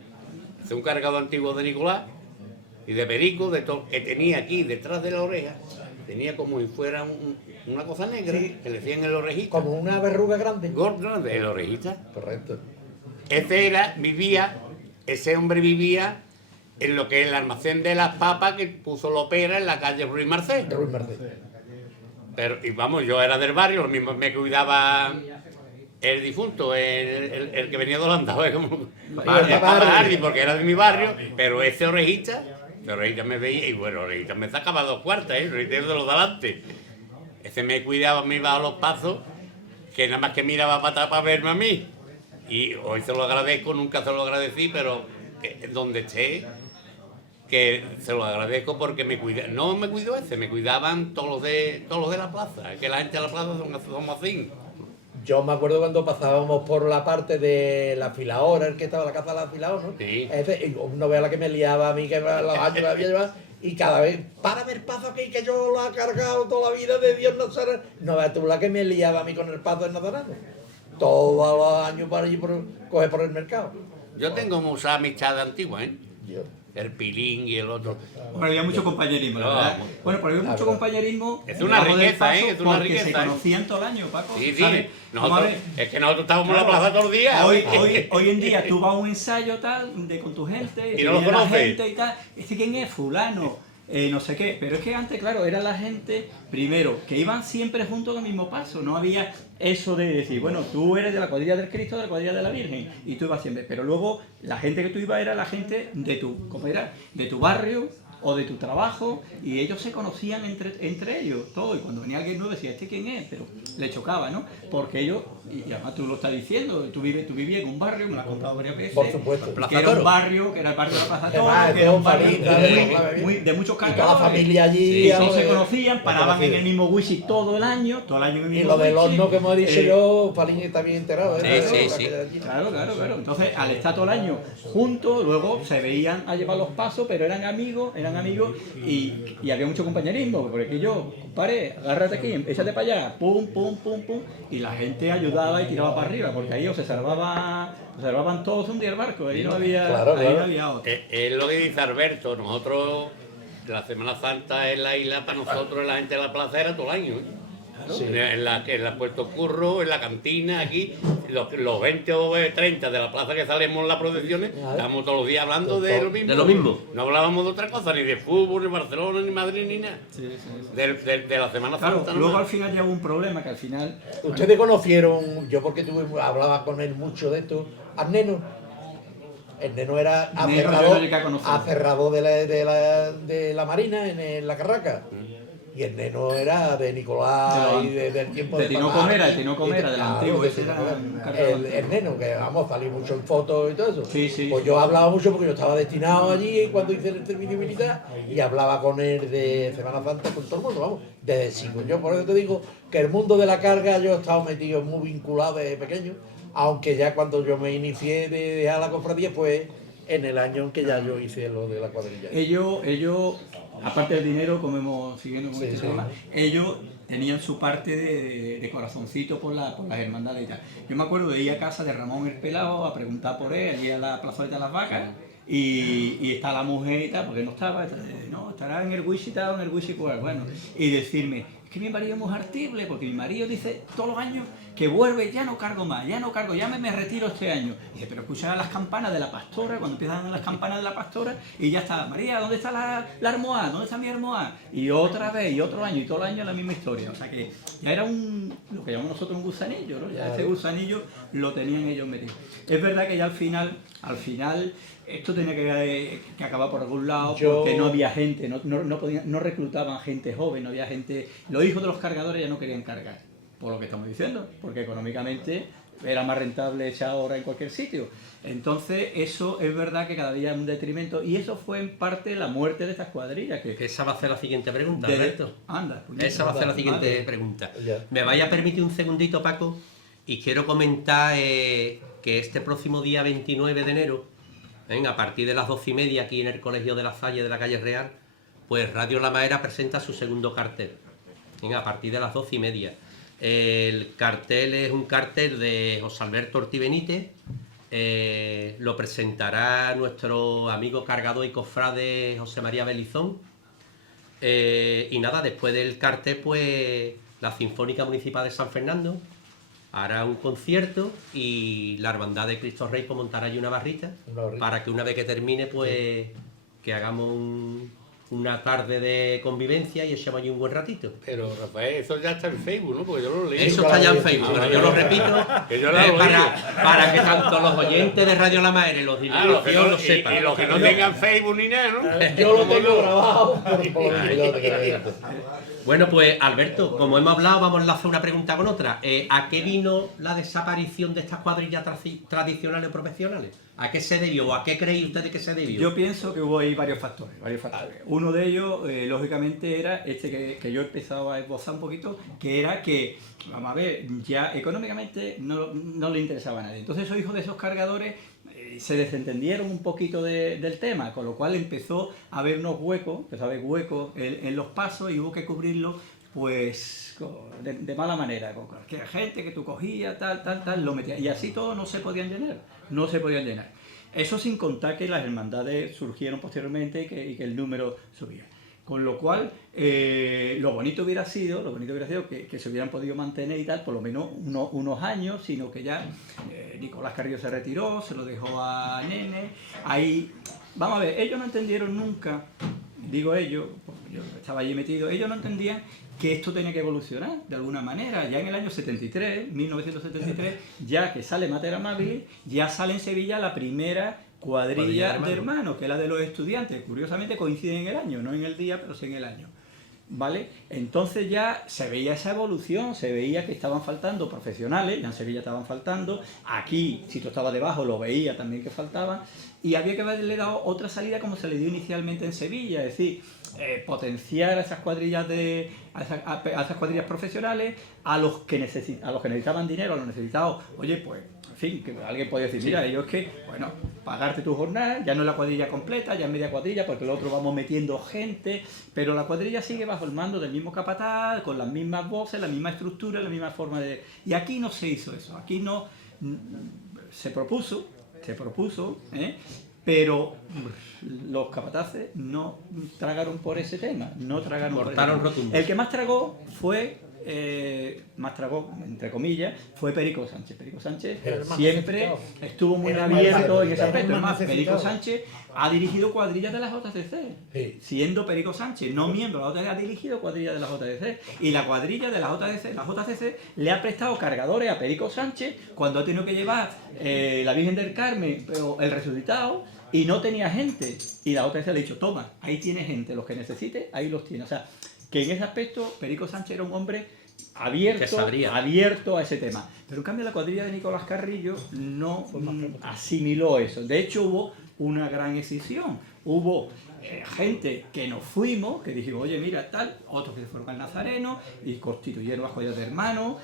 Es un cargado antiguo de Nicolás y de Perico, que tenía aquí detrás de la oreja, tenía como si fuera una cosa negra, que le decían el Orejita. Como una verruga grande. Gordo, el Orejita. Correcto. Ese hombre vivía en lo que es el almacén de las papas que puso Lopera en la calle Ruiz Marcé. Ruiz Martí. Pero, y vamos, yo era del barrio, lo mismo me cuidaba el difunto, el que venía de Holanda, ¿ves? Como, Hardy, porque era de mi barrio, pero ese Orejita me veía, y bueno, Orejita me sacaba 2 cuartas, Orejita de los de adelante. Ese me cuidaba, me iba a los pasos, que nada más que miraba para atrás para verme a mí. Y hoy se lo agradezco, nunca se lo agradecí, pero donde esté, que se lo agradezco porque no me cuidó ese, me cuidaban todos los de la plaza, que la gente de la plaza somos así. Yo me acuerdo cuando pasábamos por la parte de la filaora, el que estaba en la casa de la filaora, ¿no? Sí. Y no vea la que me liaba a mí, que los años me había llevado, y cada vez, para ver paso aquí, que yo lo he cargado toda la vida de Dios Nazareno. No veas tú la que me liaba a mí con el paso del Nazareno. Todos los años para allí coger por el mercado. Yo tengo mucha amistad antigua, Yo. el Pilín y el otro. Bueno, había mucho compañerismo, la No, verdad. Bueno, pero había mucho compañerismo. Es una debajo del riqueza, paso, es una porque riqueza, se conocían todo el año, Paco. Sí, ¿sabes? sí, Vamos a ver. es que nosotros estábamos en la plaza todos los días. Hoy en día tú vas a un ensayo tal, con tu gente, Y no lo viene la conoces. gente y tal. ¿Quién es? Fulano. No sé qué, pero es que antes, claro, era la gente, primero, que iban siempre juntos al mismo paso, no había eso de decir, bueno, tú eres de la cuadrilla del Cristo, de la cuadrilla de la Virgen, y tú ibas siempre, pero luego la gente que tú ibas era la gente de ¿cómo era? De tu barrio o de tu trabajo, y ellos se conocían entre ellos, todo, y cuando venía alguien nuevo decía, ¿quién es? Pero le chocaba, ¿no? Porque ellos, y además tú lo estás diciendo, tú vivías en un barrio, me lo has contado varias veces, Por supuesto. que Plaza era un Toro. barrio, que era el barrio de la Plaza Toro, Además, que era un todo barrio familia, de muchos Y toda la cargadores. familia allí. Y todos hombre, se conocían, paraban en conocidos. el mismo wishi todo el año en el mismo Y lo del wishi. horno que hemos dicho yo, Palín está bien enterado. Sí, sí. Claro. Entonces, al estar todo el año juntos, luego se veían a llevar los pasos, pero eran amigos y había mucho compañerismo, porque aquí yo, compadre, agárrate aquí, échate para allá, pum, y la gente ayudaba y tiraba para arriba, porque ahí se salvaban todos un día el barco, ahí no había, Claro, ahí claro. no había otro. Es lo que dice Alberto, nosotros, la Semana Santa en la isla, para nosotros, la gente de la plaza era todo el año. Sí. En la Puerto Curro, en la cantina, aquí, los 20 o 30 de la plaza que salimos en las procesiones, estamos todos los días hablando de lo mismo. De lo mismo. No hablábamos de otra cosa, ni de fútbol, ni Barcelona, ni Madrid, ni nada. De la Semana Claro, Santa. luego nomás. al final ya hubo un problema, que al final... Ustedes conocieron, yo porque hablaba con él mucho de esto, al Neno. El Neno era Neno yo no llegué a conocer. aferrado de la Marina en la Carraca. Y el Neno era de Nicolás y del tiempo de Tinoco papá. Mera, el Tinoco Mera, del antiguo, de ese era Tinoco un Mera. cargador. El Neno, que vamos, salí mucho en fotos y todo eso. Sí. Pues yo hablaba mucho porque yo estaba destinado allí cuando hice el servicio militar y hablaba con él de Semana Santa con todo el mundo, vamos, desde chico. Yo por eso te digo que el mundo de la carga yo he estado metido muy vinculado desde pequeño, aunque ya cuando yo me inicié de dejar la cofradía fue en el año en que ya yo hice lo de la cuadrilla. Ellos, aparte del dinero, como hemos siguiendo con Sí, este sí. tema, ellos tenían su parte de corazoncito por las hermandades y tal. Yo me acuerdo de ir a casa de Ramón el Pelao a preguntar por él, allí a la plazoleta de las vacas, y está la mujer y tal, porque no estaba, no, estará en el wishi tal, en el wishi cual, bueno, y decirme, es que mi marido es muy hartible, porque mi marido dice todos los años que vuelve, ya no cargo más, ya no cargo, ya me retiro este año. Y dice, pero escucha las campanas de la pastora, cuando empiezan las campanas de la pastora, y ya está, María, ¿dónde está la almohada? ¿Dónde está mi almohada? Y otra vez, y otro año, y todo el año la misma historia. O sea que ya era lo que llamamos nosotros un gusanillo, ¿no? Ya ese gusanillo lo tenían ellos metido. Es verdad que ya al final, esto tenía que acabar por algún lado, porque no había gente, no reclutaban gente joven, no había gente. Los hijos de los cargadores ya no querían cargar, por lo que estamos diciendo, porque económicamente era más rentable echar ahora en cualquier sitio. Entonces, eso es verdad que cada día es un detrimento, y eso fue en parte la muerte de estas cuadrillas. Que Esa va a ser la siguiente pregunta, Alberto. Anda, Esa va a ser la siguiente pregunta. Ya. Me vaya a permitir un segundito, Paco, y quiero comentar que este próximo día 29 de enero, a partir de las 12:30, aquí en el Colegio de la Salle de la calle Real, pues Radio La Maera presenta su segundo cartel. A partir de las 12:30. El cartel es un cartel de José Alberto Ortiz Benítez. Lo presentará nuestro amigo cargador y cofrade José María Belizón. Y nada, después del cartel, pues la Sinfónica Municipal de San Fernando hará un concierto, y la Hermandad de Cristo Rey pues montará allí una barrita para que una vez que termine, pues que hagamos una tarde de convivencia y echemos allí un buen ratito. Pero Rafael, eso ya está en Facebook, ¿no? Porque yo lo leí. Eso está ya en Facebook, pero yo lo repito Que yo lo he para que tanto los oyentes de Radio La Maera y los de Ah, los que no, lo sepan. y los que no tengan Facebook ni nada, ¿no? Yo lo tengo grabado por los Bueno, pues Alberto, como hemos hablado, vamos a enlazar una pregunta con otra. ¿A qué vino la desaparición de estas cuadrillas tradicionales o profesionales? ¿A qué se debió o a qué creéis ustedes que se debió? Yo pienso que hubo ahí varios factores. Uno de ellos, lógicamente, era que yo he empezado a esbozar un poquito, que era que, vamos a ver, ya económicamente no le interesaba a nadie. Entonces esos hijos de esos cargadores se desentendieron un poquito del tema, con lo cual empezó a haber huecos en los pasos, y hubo que cubrirlos pues de mala manera, con cualquier gente que tú cogías, tal, lo metías, y así todos no se podían llenar. Eso sin contar que las hermandades surgieron posteriormente y que el número subía. Con lo cual, lo bonito hubiera sido que se hubieran podido mantener y tal, por lo menos unos años, sino que ya Nicolás Carrillo se retiró, se lo dejó a Nene. Ahí, vamos a ver, ellos no entendieron nunca, digo ellos, porque yo estaba allí metido, ellos no entendían que esto tenía que evolucionar de alguna manera. Ya en el año 1973, ya que sale Mater Amabilis, ya sale en Sevilla la primera cuadrilla de hermanos, que es la de los estudiantes. Curiosamente coinciden en el año, no en el día, pero sí en el año. ¿Vale? Entonces ya se veía esa evolución, se veía que estaban faltando profesionales, ya en Sevilla estaban faltando, aquí, si tú estabas debajo, lo veía también que faltaban, y había que haberle dado otra salida como se le dio inicialmente en Sevilla, es decir, potenciar a esas cuadrillas a esas cuadrillas profesionales, a los que necesitaban dinero, a los necesitados, oye, pues, en fin, que alguien podía decir, mira, ellos es que, bueno, pagarte tu jornada, ya no es la cuadrilla completa, ya es media cuadrilla, porque el otro vamos metiendo gente, pero la cuadrilla sigue bajo el mando del mismo capataz, con las mismas voces, la misma estructura, la misma forma de... Y aquí no se hizo eso, aquí no... Se propuso, pero los capataces no tragaron por ese tema, Cortaron rotundo. El que más tragó fue... entre comillas, fue Perico Sánchez. Perico Sánchez siempre estuvo muy abierto en ese aspecto. Además, Perico Sánchez ha dirigido cuadrillas de las JCC. Siendo Perico Sánchez no miembro de la JCC, ha dirigido cuadrillas de las JCC. Y la cuadrilla de las JCC le ha prestado cargadores a Perico Sánchez cuando ha tenido que llevar la Virgen del Carmen, pero el resucitado, y no tenía gente. Y la JCC le ha dicho, toma, ahí tiene gente, los que necesite, ahí los tiene. O sea, que en ese aspecto Perico Sánchez era un hombre abierto a ese tema. Pero en cambio la cuadrilla de Nicolás Carrillo no asimiló eso. De hecho hubo una gran escisión. Hubo gente que nos fuimos, que dijimos, oye, mira, tal, otros que se fueron al Nazareno y constituyeron las joyas de hermanos.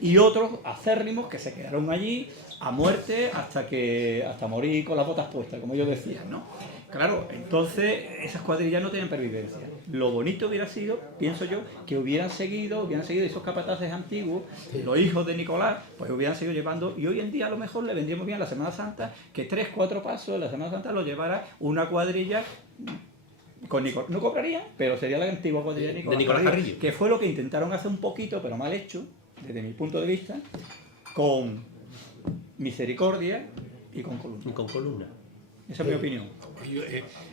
y otros acérrimos que se quedaron allí a muerte hasta morir con las botas puestas, como ellos decían, ¿no? Claro, entonces esas cuadrillas no tienen pervivencia. Lo bonito hubiera sido, pienso yo, que hubieran seguido esos capataces antiguos, los hijos de Nicolás, pues hubieran seguido llevando, y hoy en día a lo mejor le vendríamos bien a la Semana Santa que 3, 4 pasos de la Semana Santa lo llevara una cuadrilla con Nicolás. No cobraría, pero sería la antigua cuadrilla de Nicolás Carrillo. que fue lo que intentaron hacer un poquito, pero mal hecho, desde mi punto de vista, con Misericordia y con Columna. Con columna. Esa es mi opinión.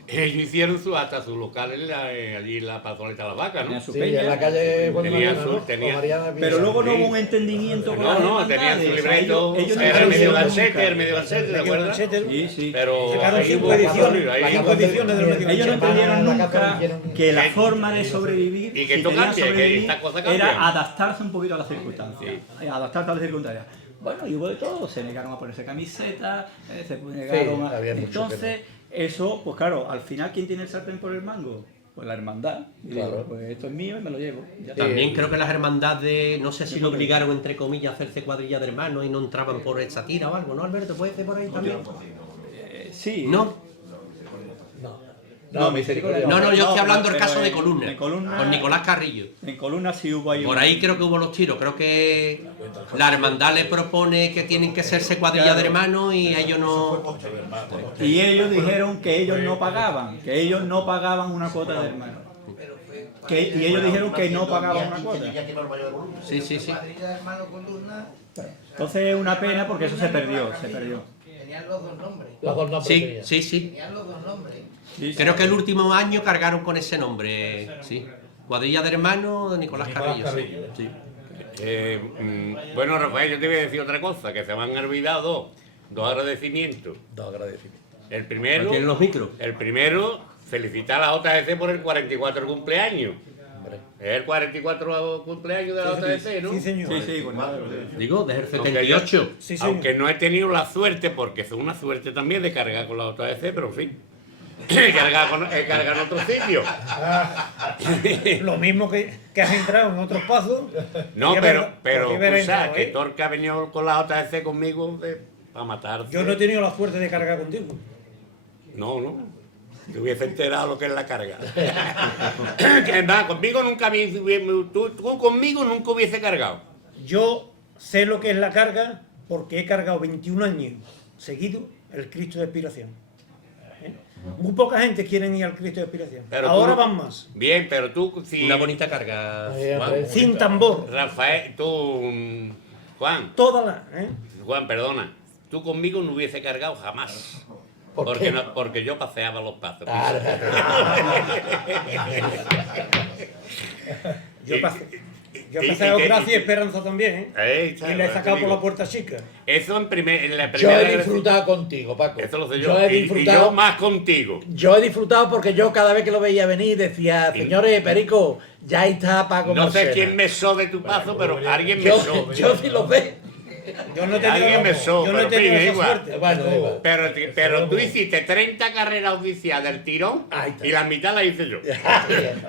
Ellos hicieron hasta su local allí en la Plazoleta de la Vaca, ¿no? Tenían su Sí, peña, en la calle Tenía Mariana, su- ¿no? tenía- O Mariana pero luego no Sí. hubo un entendimiento con las No, tenían su hermandades. libreto, Ellos no era el medio hicieron gansete, nunca. el medio gansete, ¿te acuerdas? Sí, sí. Pero Sacaron ahí 5 hubo ediciones, ahí- 5 ediciones de los medios. Ellos no entendieron La nunca Católica que la forma de sobrevivir, Y que si esto querían cambie, que sobrevivir, esta cosa cambie. era adaptarse un poquito a las circunstancias. Adaptarse a las circunstancias. Bueno, y hubo de todo, se negaron a ponerse camisetas, se negaron a... había mucho Entonces, eso, pues claro, al final, ¿quién tiene el sartén por el mango? Pues la hermandad. Y digo, Claro. pues esto es mío y me lo llevo. Ya está. También creo que las hermandades, no sé si lo obligaron entre comillas a hacerse cuadrilla de hermanos y no entraban por esa tira o algo, ¿no, Alberto? ¿Puede ser por ahí también? Sí. ¿No? No, misericordia. No, yo estoy hablando del pero caso de en- Columna, en Columna, con Nicolás Carrillo. En Columna sí hubo ahí Por un- ahí creo que hubo los tiros, creo que la hermandad le propone que tienen que serse cuadrilla de hermanos y ellos no... Y ellos dijeron que ellos no pagaban una cuota de hermano. Y ellos dijeron que no pagaban una cuota. Sí, sí, sí. Entonces es una pena porque eso se perdió. Tenían los dos nombres. Los dos nombres Sí, tenían. sí, sí. Tenían los dos nombres. Creo que el último año cargaron con ese nombre, sí. Cuadrilla de hermanos de Nicolás Carrillo. Sí. Bueno, Rafael, yo te voy a decir otra cosa, que se me han olvidado dos agradecimientos. Dos agradecimientos. El primero, ¿Tienen los micros? felicitar a la JGC por el 44 cumpleaños. Es el 44 cumpleaños de la JGC, ¿no? Sí, señor. Sí, pues nada. Digo, desde el Aunque 78. Sí, señor. Aunque no he tenido la suerte, porque es una suerte también de cargar con la JGC, pero en fin. He cargado en otro sitio. Lo mismo que has entrado en otros pasos. No, y pero porque haber tú entrado, sabes que ¿eh? Torca ha venido con la JGC conmigo para matar. Yo no he tenido la suerte de cargar contigo. No. Te hubiese enterado lo que es la carga. Que nada, conmigo nunca tú conmigo nunca hubiese cargado. Yo sé lo que es la carga porque he cargado 21 años seguidos el Cristo de Expiración. ¿Eh? Muy poca gente quiere ir al Cristo de Expiración. Pero Ahora tú- van más. Bien, pero tú, si Una bonita carga. Sin tambor. Rafael, tú, Juan, Todas las. ¿eh? Juan, perdona, tú conmigo no hubiese cargado jamás. ¿Por qué? Porque yo paseaba los pasos. Yo Y- pasé. Yo y- he pasado y- Gracia y Esperanza también, ¿eh? Ahí, Y le he sacado por la puerta chica. Eso en la Yo primera he disfrutado contigo, Paco. Eso lo sé Yo yo. he Y yo disfrutado. más contigo. Yo he disfrutado porque yo cada vez que lo veía venir decía, señores, Perico, ya ahí está Paco No sé Marcena". quién mesó de tu paso, pero alguien mesó. Yo sí lo ve. Yo no he Alguien tenido, me so, yo no he pero tenido mira, esa igual. suerte. Bueno, da igual. Pero tú hiciste 30 carreras oficiales del tirón Ahí está. y la mitad la hice yo.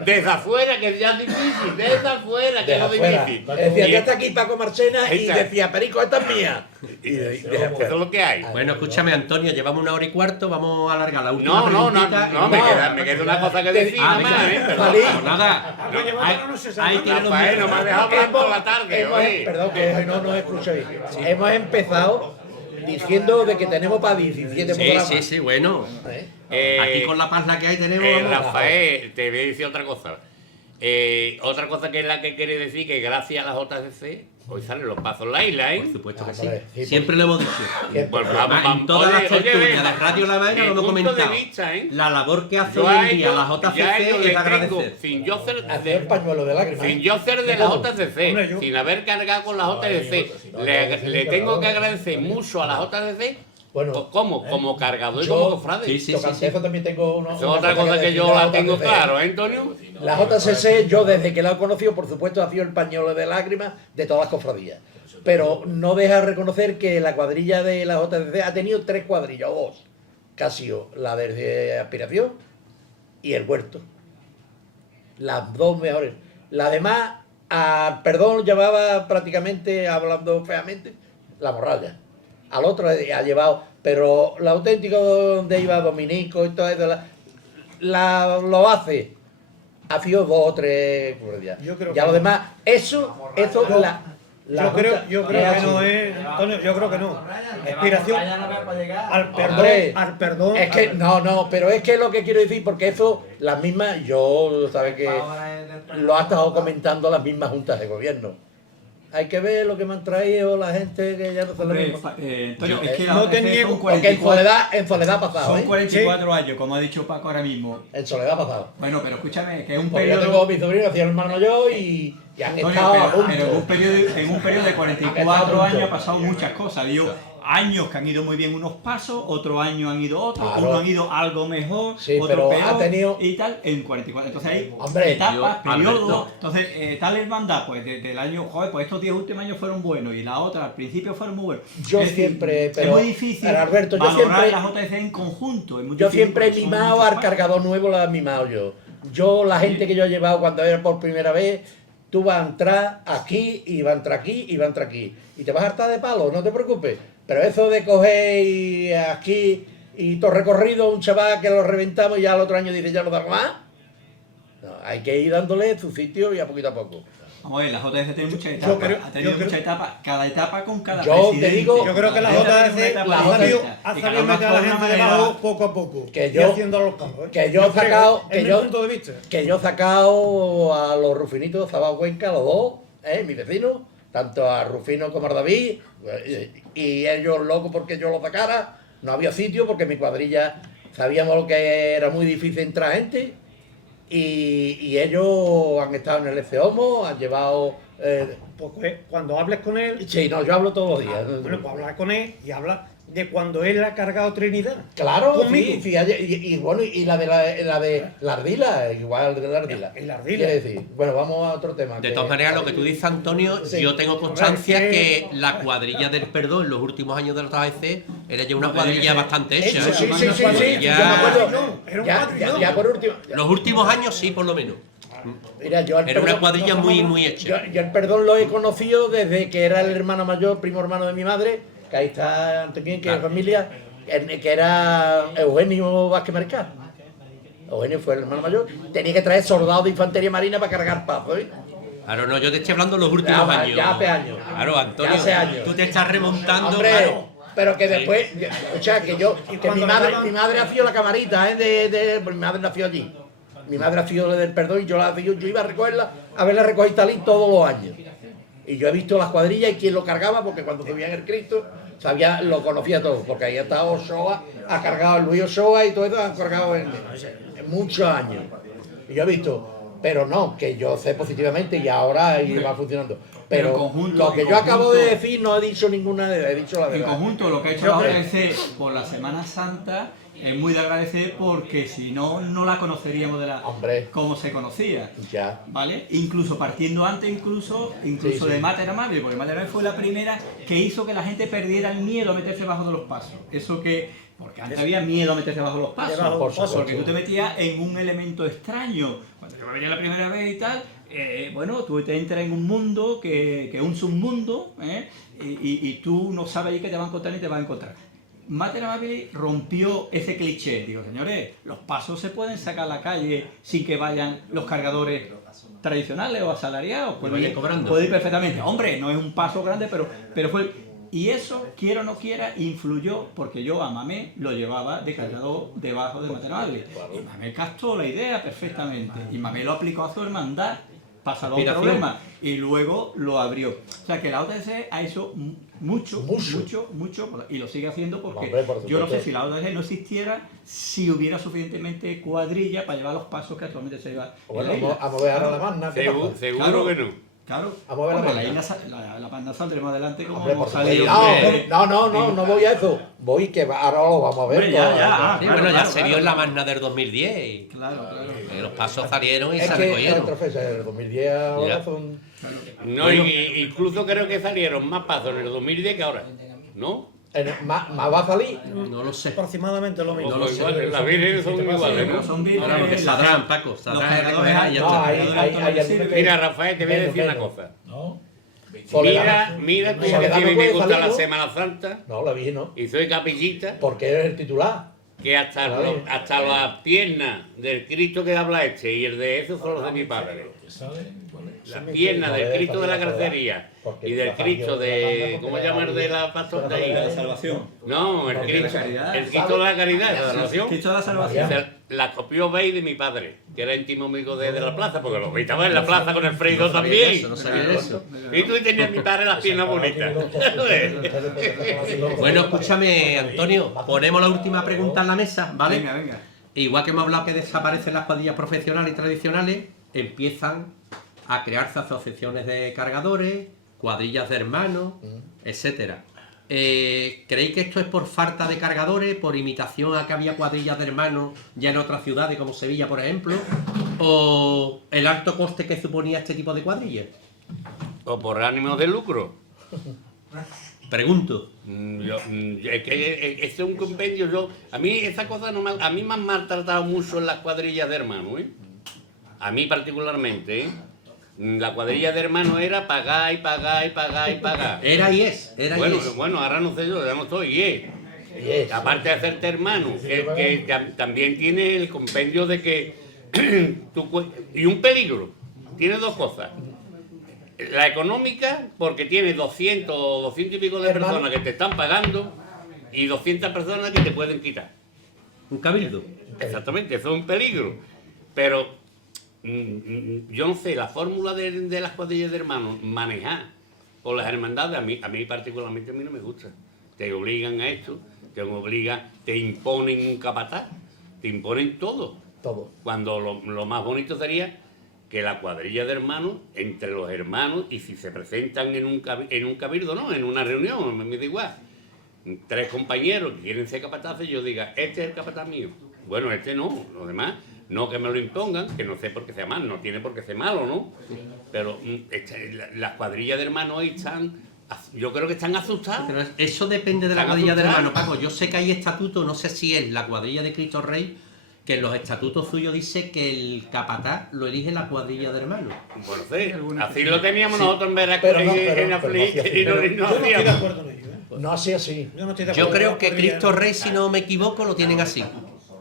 Desde afuera, que ya es difícil, desde afuera, que De es lo afuera. difícil. Decía, Y- ya está aquí Paco Marchena Ahí y está. decía, Perico, esta es mía. Eso es lo que hay. Bueno, escúchame, Antonio, llevamos 1 hora y cuarto, vamos a alargar la última No, preguntita y me queda una cosa que decir, Ah, nada más, venga, ¿eh? Salí. pues nada. No, llevártelo, no se sabe. Ahí tiene los Rafael, no me has dejado hablar toda la tarde, oye. Perdón, que hoy no nos escucha bien. Hemos empezado diciendo de que tenemos para 17 Sí, programas. sí, bueno. ¿Eh? Aquí con la pazla que hay tenemos... vamos. Rafael, te voy a decir otra cosa. Otra cosa que es la que quiere decir que gracias a las JCC hoy salen los pasos en la isla, ¿eh? Por supuesto que sí. Hombre, sí, Siempre lo hemos dicho. Pues Además, en todas las tertulias de Radio La Vaina mi lo hemos punto de comentado. vista, ¿eh? La labor que hace Yo hoy a en día ellos- la ya a JCC ellos es les agradecer. tengo, sin yo ser Hacer el pañuelo de lágrimas. sin yo ser de la JCC, Hombre, yo- sin haber cargado con la JCC, le tengo que agradecer mucho a la JCC. Bueno, Como cargador y yo- como cofrade. Sí, sí, Tocante eso también tengo Eso es otra cosa que yo la tengo claro, ¿eh, Antonio? La JCC, yo desde que la he conocido, por supuesto, ha sido el pañuelo de lágrimas de todas las cofradías. Pero no deja de reconocer que la cuadrilla de la JCC ha tenido 3 cuadrillas, o 2, que ha sido la de Aspiración y el Huerto. Las 2 mejores. Las demás Al Perdón llevaba prácticamente, hablando feamente, la morralla. Al otro ha llevado, pero lo auténtico donde iba Dominico y todo eso, lo hace. Ha sido 2 o 3 guardias. Yo creo Ya que lo no. demás, eso, Yo creo que no es, Antonio, yo creo que no. Aspiración al Hombre, perdón, al perdón. Es que, no, pero es que lo que quiero decir, porque eso, las mismas, yo, sabes que lo ha estado comentando las mismas juntas de gobierno. Hay que ver lo que me han traído la gente que ya no son lo Hombre, mismo. Antonio, es que no la te OTC niego, son Porque en 44, Soledad ha pasado, son ¿eh? 44 años, como ha dicho Paco ahora mismo. En Soledad ha pasado. Bueno, pero escúchame, que es un Porque yo periodo... tengo mi sobrino, hacía el hermano mayor y han Antonio, estado a pero punto. en un periodo de 44 años ha pasado muchas cosas. Ha habido años que han ido muy bien unos pasos, otros años han ido otros, Claro. unos han ido algo mejor, Sí, otros pero peor, ha tenido- y tal, en 44. Entonces hay Hombre, etapas, yo, periodos. Alberto. Entonces, tal hermandad, pues desde el año, joder, pues estos 10 últimos años fueron buenos y la otra al principio fueron muy buenos. Yo Es decir, siempre, es pero, muy difícil pero, Alberto, yo valorar siempre- las OTC en conjunto. Es muy Yo difícil siempre he porque son mimado muchos al pasos. cargador nuevo, lo he mimado yo. Yo, la gente que yo he llevado cuando era por primera vez, tú vas a entrar aquí, y vas a entrar aquí, y vas a entrar aquí. Y te vas a hartar de palo, no te preocupes. Pero eso de coger y aquí y todo recorrido, un chaval que lo reventamos y ya al otro año dice, ya lo damos más. No, hay que ir dándole su sitio y a poquito a poco. Vamos a ver, las JS tienen muchas Yo etapas, creo- ha tenido yo creo- muchas etapas, cada etapa con cada Yo te presidente. digo- Yo creo que la Cada etapa JS tiene una etapa la ha distinta, sabido, y ha cada sabido una meter a la con una gente manera- debajo poco a poco. Que y yo- haciendo los campos. que yo he sacado- Es que mi yo- punto de vista. Que yo he sacado a los Rufinitos, Zabao Cuenca, los dos, mis vecinos, tanto a Rufino como a David, y ellos locos porque yo los sacara. No había sitio porque mi cuadrilla sabíamos lo que era muy difícil entrar gente, y ellos han estado en el ECOMO, han llevado. Pues cuando hables con él, Sí, no, yo hablo todos los días. bueno, pues hablar con él y habla de cuando él ha cargado Trinidad. Claro, Conmigo. sí, sí, y bueno, y la de la ardila, igual de la ardila. El ardila. Quiere decir, bueno, vamos a otro tema. De todas maneras, lo que tú dices, Antonio, Sí. yo tengo constancia Hombre, que la cuadrilla del perdón en los últimos años de los AEC era ya una No, tenía que cuadrilla ser. bastante hecha. Sí, ¿eh? sí, sí, sí, Cuadrilla- yo me acuerdo. Era un Ya, cuadrillón. ya por último. Los últimos años sí, por lo menos. Mira, yo al Era una perdón- cuadrilla muy, muy hecha. Yo el perdón lo he conocido desde que era el hermano mayor, primo hermano de mi madre, que ahí está Antonio, que es familia, que era Eugenio Vázquez Mercado. Eugenio fue el hermano mayor. Tenía que traer soldados de infantería marina para cargar pasos, ¿eh? Claro, no, yo te estoy hablando de los últimos Ya, años. ya hace años. Claro, Antonio, Ya hace años. tú te estás remontando. Hombre, claro. pero que después, o sea, que yo, que cuando mi madre ha sido la camarita, mi madre nació allí. Mi madre ha sido del perdón y yo iba a recogerla, a verla recoger Talín todos los años. Y yo he visto las cuadrillas y quién lo cargaba, porque cuando subían el Cristo, lo conocía todo, porque ahí ha estado Ochoa, ha cargado el Luis Ochoa y todo eso, han cargado en muchos años. Y yo he visto, pero no, que yo sé positivamente y ahora ahí va funcionando. Pero Pero en conjunto- lo que en yo acabo de conjunto- decir no he dicho ninguna, he dicho la En verdad. conjunto, lo que ha hecho la OTC por la Semana Santa es muy de agradecer porque si no, no la conoceríamos Hombre. como se conocía. Ya. ¿Vale? Incluso partiendo antes, incluso Sí, sí. de Mater Amable, porque Mater Amable fue la primera que hizo que la gente perdiera el miedo a meterse debajo de los pasos. Eso que, porque antes había miedo a meterse debajo de los pasos, Debajo de los pasos. porque tú te metías en un elemento extraño. Cuando yo me venía la primera vez y tal, bueno, tú te entras en un mundo que es un submundo, y tú no sabes ahí qué te va a encontrar ni te va a encontrar. Mater Amable rompió ese cliché. Digo, señores, los pasos se pueden sacar a la calle sin que vayan los cargadores tradicionales o asalariados. Y vayan cobrando. Puede ir perfectamente. Hombre, no es un paso grande, pero fue... Y eso, quiera o no quiera, influyó porque yo a Mamé lo llevaba de cargador debajo de Mater Amable. Y Mamé captó la idea perfectamente. Y Mamé lo aplicó a su hermandad, pasó los Inspiración. problemas y luego lo abrió. O sea que la OTC ha hecho mucho, y lo sigue haciendo porque Hombre, por yo no sé supuesto. si la OTC no existiera si hubiera suficientemente cuadrilla para llevar los pasos que actualmente se llevan. en Bueno, la isla. vamos a ver ahora la magna. ¿qué Seguro, pasa? seguro Claro. que no. Claro, Vamos a ver la hombre, magna. isla la Magna saldremos adelante como Hombre, por hemos supuesto. salido. No voy a eso. Voy que ahora lo vamos a ver. Hombre, ya, pues, ya. Sí, Claro, bueno, ya claro, se vio claro. en la magna del 2010 y Claro. los pasos salieron y Es se que el recogieron. trofeo en el 2010 ahora Ya. son. No, incluso creo que salieron más pasos en el 2010 que ahora. ¿No? Más va a salir. No lo sé. Aproximadamente lo mismo. No lo sé. Iguales, las vírgenes son iguales, ¿no? Son bien, Ahora lo que saldrán, Paco, los saldrán cargadores recogerán y ya No, está. hay algunos que- Mira, Rafael, te voy a decir una Menos. cosa. ¿No? Mira tú que Soledad a no mí me puede gusta salir, la ¿no? Semana Santa No, la Virgen no. y soy capillita, Porque eres el titular. que hasta, Vale. hasta las piernas del Cristo que habla este y el de eso son los de mi padre. ¿Qué sabe? ¿Cuál es? Las piernas No del debe Cristo de la salir la Gracería porque y del la Cristo de... familia- ¿Cómo se llama el de la pastora de La ahí? salvación. No, el No, Cristo, de la caridad. el Cristo de la Caridad, la salvación. Cristo de la salvación. La copió Bey de mi padre, que era íntimo amigo de la plaza, porque lo estaba en la plaza con el Fredo también. Eso, no sabía eso. Y tú tenías a mi padre las piernas bonitas. Bueno, escúchame, Antonio, ponemos la última pregunta en la mesa, ¿vale? Venga, venga. Igual que hemos hablado que desaparecen las cuadrillas profesionales y tradicionales, empiezan a crearse asociaciones de cargadores, cuadrillas de hermanos, etcétera. ¿Creéis que esto es por falta de cargadores, por imitación a que había cuadrillas de hermanos ya en otras ciudades como Sevilla, por ejemplo? ¿O el alto coste que suponía este tipo de cuadrillas? O por ánimo de lucro. Pregunto. Es que este es un compendio. A mí esa cosa no a mí me han maltratado mucho en las cuadrillas de hermanos, ¿eh? A mí particularmente, ¿eh? La cuadrilla de hermanos era pagar y pagar y pagar y pagar. Era y es, era Bueno, y es. bueno, ahora no sé yo, ya no estoy, y es. Yes. Aparte de hacerte hermano, que también tiene el compendio de que y un peligro, tiene dos cosas. La económica, porque tiene 200 o 200 y pico de Hermano. personas que te están pagando y 200 personas que te pueden quitar. Un cabildo. Exactamente, eso es un peligro. Pero yo no sé, la fórmula de las cuadrillas de hermanos, manejar con las hermandades, a mí particularmente a mí no me gusta. Te obligan a esto, te imponen un capataz, te imponen todo. Todo. Cuando lo más bonito sería que la cuadrilla de hermanos, entre los hermanos, y si se presentan en un cabildo, no, en una reunión, me da igual, 3 compañeros que quieren ser capataces, yo diga, este es el capataz mío. Bueno, este no, los demás, no que me lo impongan, que no sé por qué sea mal, no tiene por qué ser malo, ¿no? Pero las cuadrillas de hermanos hoy están, yo creo que están asustadas. Pero eso depende de la Están cuadrilla de asustados. hermanos, Paco. Yo sé que hay estatutos, no sé si es la cuadrilla de Cristo Rey, que en los estatutos suyos dice que el capataz lo elige la cuadrilla de hermanos. Bueno, sí, así lo teníamos nosotros en Veracruz Pero no, y pero en no Aflic, hacía así, y no Yo no estoy de hacíamos. acuerdo en ello. No así así. Yo no estoy de Yo acuerdo creo con que la cuadrilla. Cristo Rey, si no me equivoco, lo tienen así.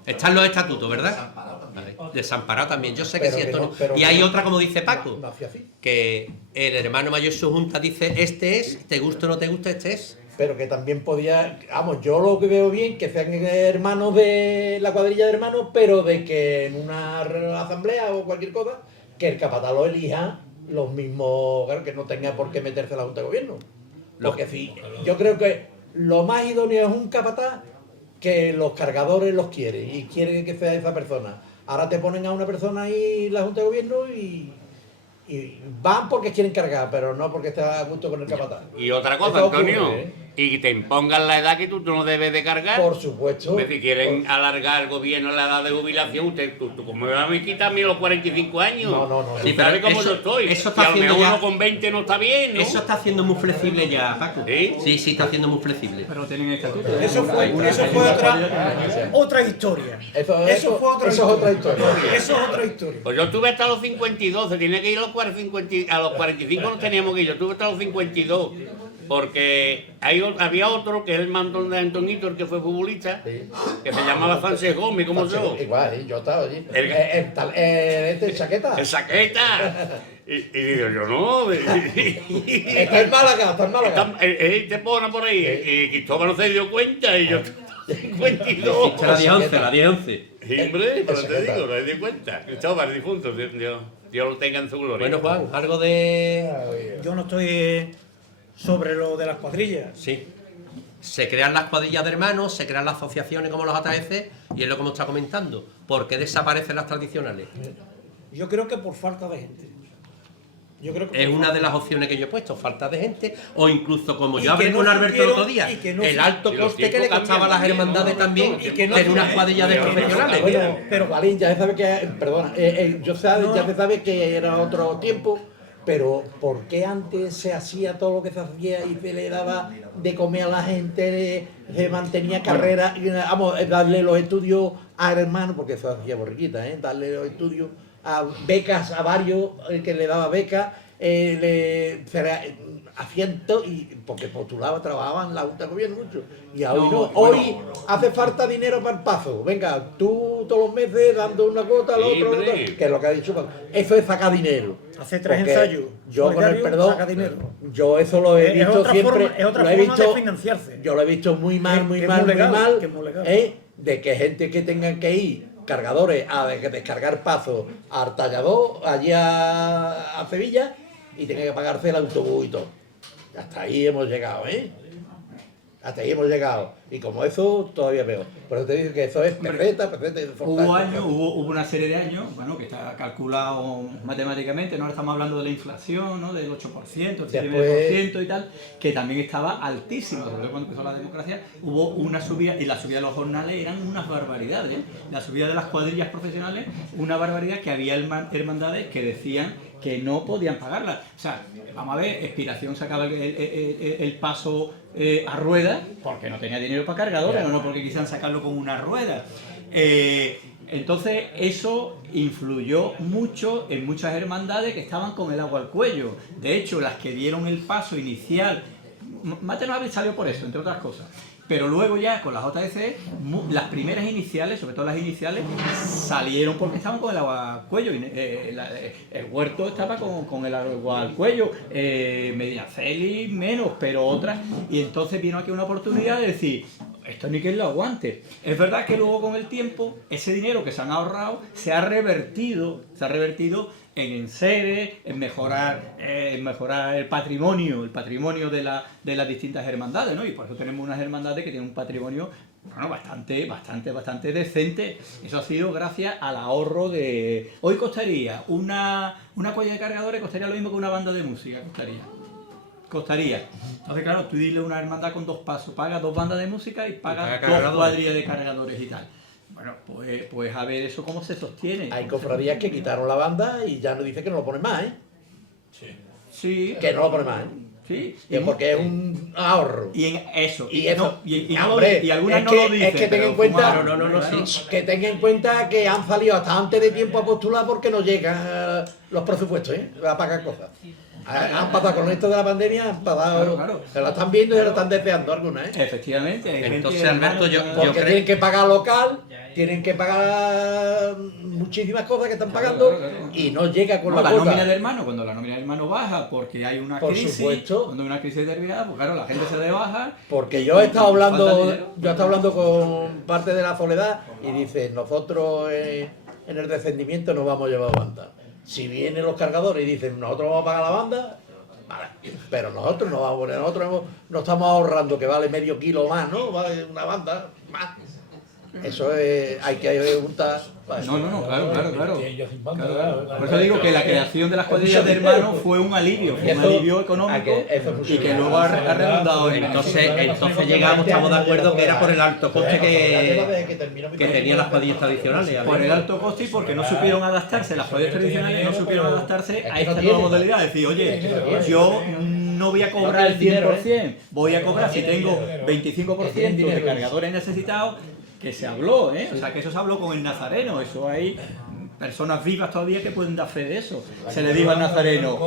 Están los estatutos, ¿verdad? Vale. Desamparado también, yo sé que Pero sí, que Antonio. no, pero Y que hay no. otra, como dice Paco, No hacía así. que el hermano mayor en su junta dice, este es, te gusta o no te gusta, este es. Pero que también podía, vamos, yo lo que veo bien, que sean hermanos de la cuadrilla de hermanos, pero de que en una asamblea o cualquier cosa, que el capataz lo elija los mismos, claro, que no tenga por qué meterse a la Junta de Gobierno. Porque sí, yo creo que lo más idóneo es un capataz que los cargadores los quieren y quieren que sea esa persona. Ahora te ponen a una persona ahí en la Junta de Gobierno y van porque quieren cargar, pero no porque está a gusto con el capataz. Y otra cosa, Eso ocurre, Antonio, ¿eh? y te impongan la edad que tú no debes de cargar. Por supuesto. Hombre, si quieren alargar el gobierno la edad de jubilación, tú como me vas a quitar a mí los 45 años. No, no, no. Tú Sí, sabes pero cómo eso- yo estoy. eso está y a lo haciendo mejor ya- uno con 20 no está bien, ¿no? Eso está haciendo muy flexible ya, Paco. ¿Sí? Sí, sí, está haciendo muy flexible. Pero tienen estatutos. Eso fue otra historia. Eso fue otra es otra historia. Eso es otra historia. Pues yo estuve hasta los 52, se tenía que ir a los 45 no teníamos que ir, yo estuve hasta los 52, porque había otro que es el mandón de Antonito, el que fue futbolista, Sí. que se llamaba Sánchez Gómez, como yo. Igual, yo estaba allí. El- Chaqueta. ¡El saqueta! Y digo yo, no. Está en Málaga, está en Málaga. Te pone por ahí. Y Cristóbal no se dio cuenta y yo 52. Esta la 10-11, la 10-11. Sí, hombre, pero te saqueta. digo, no se dio cuenta. Cristóbal, difunto, Dios lo tenga en su gloria. Bueno, Juan, algo de... Yo no estoy sobre lo de las cuadrillas. Sí. Se crean las cuadrillas de hermanos, se crean las asociaciones como los ATF, y es lo que hemos estado comentando. ¿Por qué desaparecen las tradicionales? Yo creo que por falta de gente. Yo creo que Es por una falta- de las opciones que yo he puesto, falta de gente, o incluso como Y yo hablé que no con Alberto el otro supieron- día, y que no el su- alto y los coste que le tiempos costaba a las cambian también, hermandades ¿no? también, Y que no en unas su- cuadrillas de y que no profesionales. Bueno, pero Valín, ya se sabe que, perdona, ya se sabe que era otro tiempo Pero ¿por qué antes se hacía todo lo que se hacía y se le daba de comer a la gente, se mantenía carrera, vamos, darle los estudios a hermanos, porque eso hacía Borriquita, darle los estudios a becas a varios, el que le daba becas, hacían todo, y porque postulaba, trabajaban en la Junta de Gobierno mucho. Y hoy hace falta dinero para el paso. Venga, tú todos los meses dando una cuota al otro, que es lo que ha dicho Paco. Eso es sacar dinero. Hace 3 Porque ensayos. yo, con el solidarios, perdón, saca dinero. yo eso lo he visto otra siempre. forma, es otra lo he forma visto, de financiarse. yo lo he visto muy mal, Que- muy que es mal, muy legal, muy mal. que es muy legal. De que gente que tengan que ir, cargadores, a descargar pasos al tallador, allí a Sevilla, y tengan que pagarse el autobús y todo. Hasta ahí hemos llegado, Hasta ahí hemos llegado. Y como eso, todavía peor. Por eso te digo que eso es perfecta. Hubo una serie de años, bueno, que está calculado matemáticamente, no ahora estamos hablando de la inflación, ¿no? Del 8%, el 7% y tal, que también estaba altísimo. Sobre todo cuando empezó la democracia, hubo una subida, y la subida de los jornales eran unas barbaridades, La subida de las cuadrillas profesionales, una barbaridad, que había hermandades que decían que no podían pagarla. O sea, vamos a ver, Expiración sacaba el paso a ruedas porque no tenía dinero para cargadores, no porque quisieran sacarlo con una rueda. Entonces eso influyó mucho en muchas hermandades que estaban con el agua al cuello. De hecho, las que dieron el paso inicial, Mate no salió por eso, entre otras cosas. Pero luego ya con las JDC, las primeras iniciales, sobre todo las iniciales, salieron porque estaban con el agua al cuello. El Huerto estaba con el agua al cuello, Medinaceli menos, pero otras. Y entonces vino aquí una oportunidad de decir, esto ni que lo aguante. Es verdad que luego con el tiempo, ese dinero que se han ahorrado se ha revertido en enseres, en mejorar el patrimonio de las distintas hermandades, ¿no? Y por eso tenemos unas hermandades que tienen un patrimonio, bueno, bastante decente. Eso ha sido gracias al ahorro de... Hoy costaría una cuadrilla de cargadores, costaría lo mismo que una banda de música, costaría. Entonces, claro, tú dile a una hermandad con 2 pasos, paga 2 bandas de música y paga 2 cuadrillas de cargadores y tal. Bueno, pues a ver eso cómo se sostiene. Hay cofradías que quitaron la banda y ya nos dice que no lo ponen más, Sí. Que no lo ponen más, Sí. Y porque es un ahorro. Y en eso. Y eso. Y Hombre, algunas es no que, lo dicen. es que tenga en pero cuenta, fumaron, que tenga en cuenta que han salido hasta antes de tiempo a postular porque no llegan los presupuestos, a pagar cosas. Han pasado con esto de la pandemia, han pasado, Claro. se lo están viendo y se lo están deseando algunas, Efectivamente. Hay Entonces, gente, Alberto, yo Porque creo... tienen que pagar local, tienen que pagar muchísimas cosas que están pagando claro. y no llega con la la nómina cuota. de hermano, cuando la nómina de hermano baja porque hay una Por crisis, supuesto. cuando hay una crisis determinada, pues claro, la gente se rebaja. Porque yo he estado Falta hablando, dinero. con parte de la Soledad y dice, nosotros en el descendimiento no vamos a llevar banda. Si vienen los cargadores y dicen, nosotros vamos a pagar la banda, vale, pero nosotros no vamos a poner, no estamos ahorrando que vale medio kilo más, ¿no? Vale una banda más. Eso es, hay que juntar. No, claro. Y ellos sin banda, Claro. claro. Por eso digo que la creación de las cuadrillas de hermanos fue un alivio, económico y que luego ha redundado en Entonces llegamos, estamos de acuerdo que era por el alto coste que tenían las cuadrillas tradicionales. por el alto coste y porque no supieron adaptarse, las cuadrillas tradicionales no supieron adaptarse a esta nueva modalidad. Es decir, oye, yo no voy a cobrar el 100%, voy a cobrar si tengo 25% de cargadores necesitados, que se habló, o sea que eso se habló con el Nazareno, eso hay personas vivas todavía que pueden dar fe de eso. Se le dijo al Nazareno,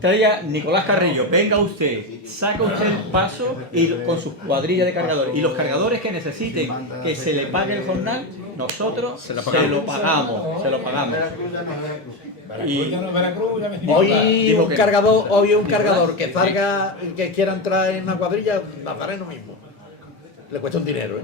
traiga Nicolás Carrillo, venga usted, saca usted el paso y con sus cuadrillas de cargadores. Y los cargadores que necesiten que se le pague el jornal, nosotros se lo pagamos. Y Hoy dijo un que- cargador que salga, que quiera entrar en una cuadrilla, Nazareno mismo. Le cuesta un dinero,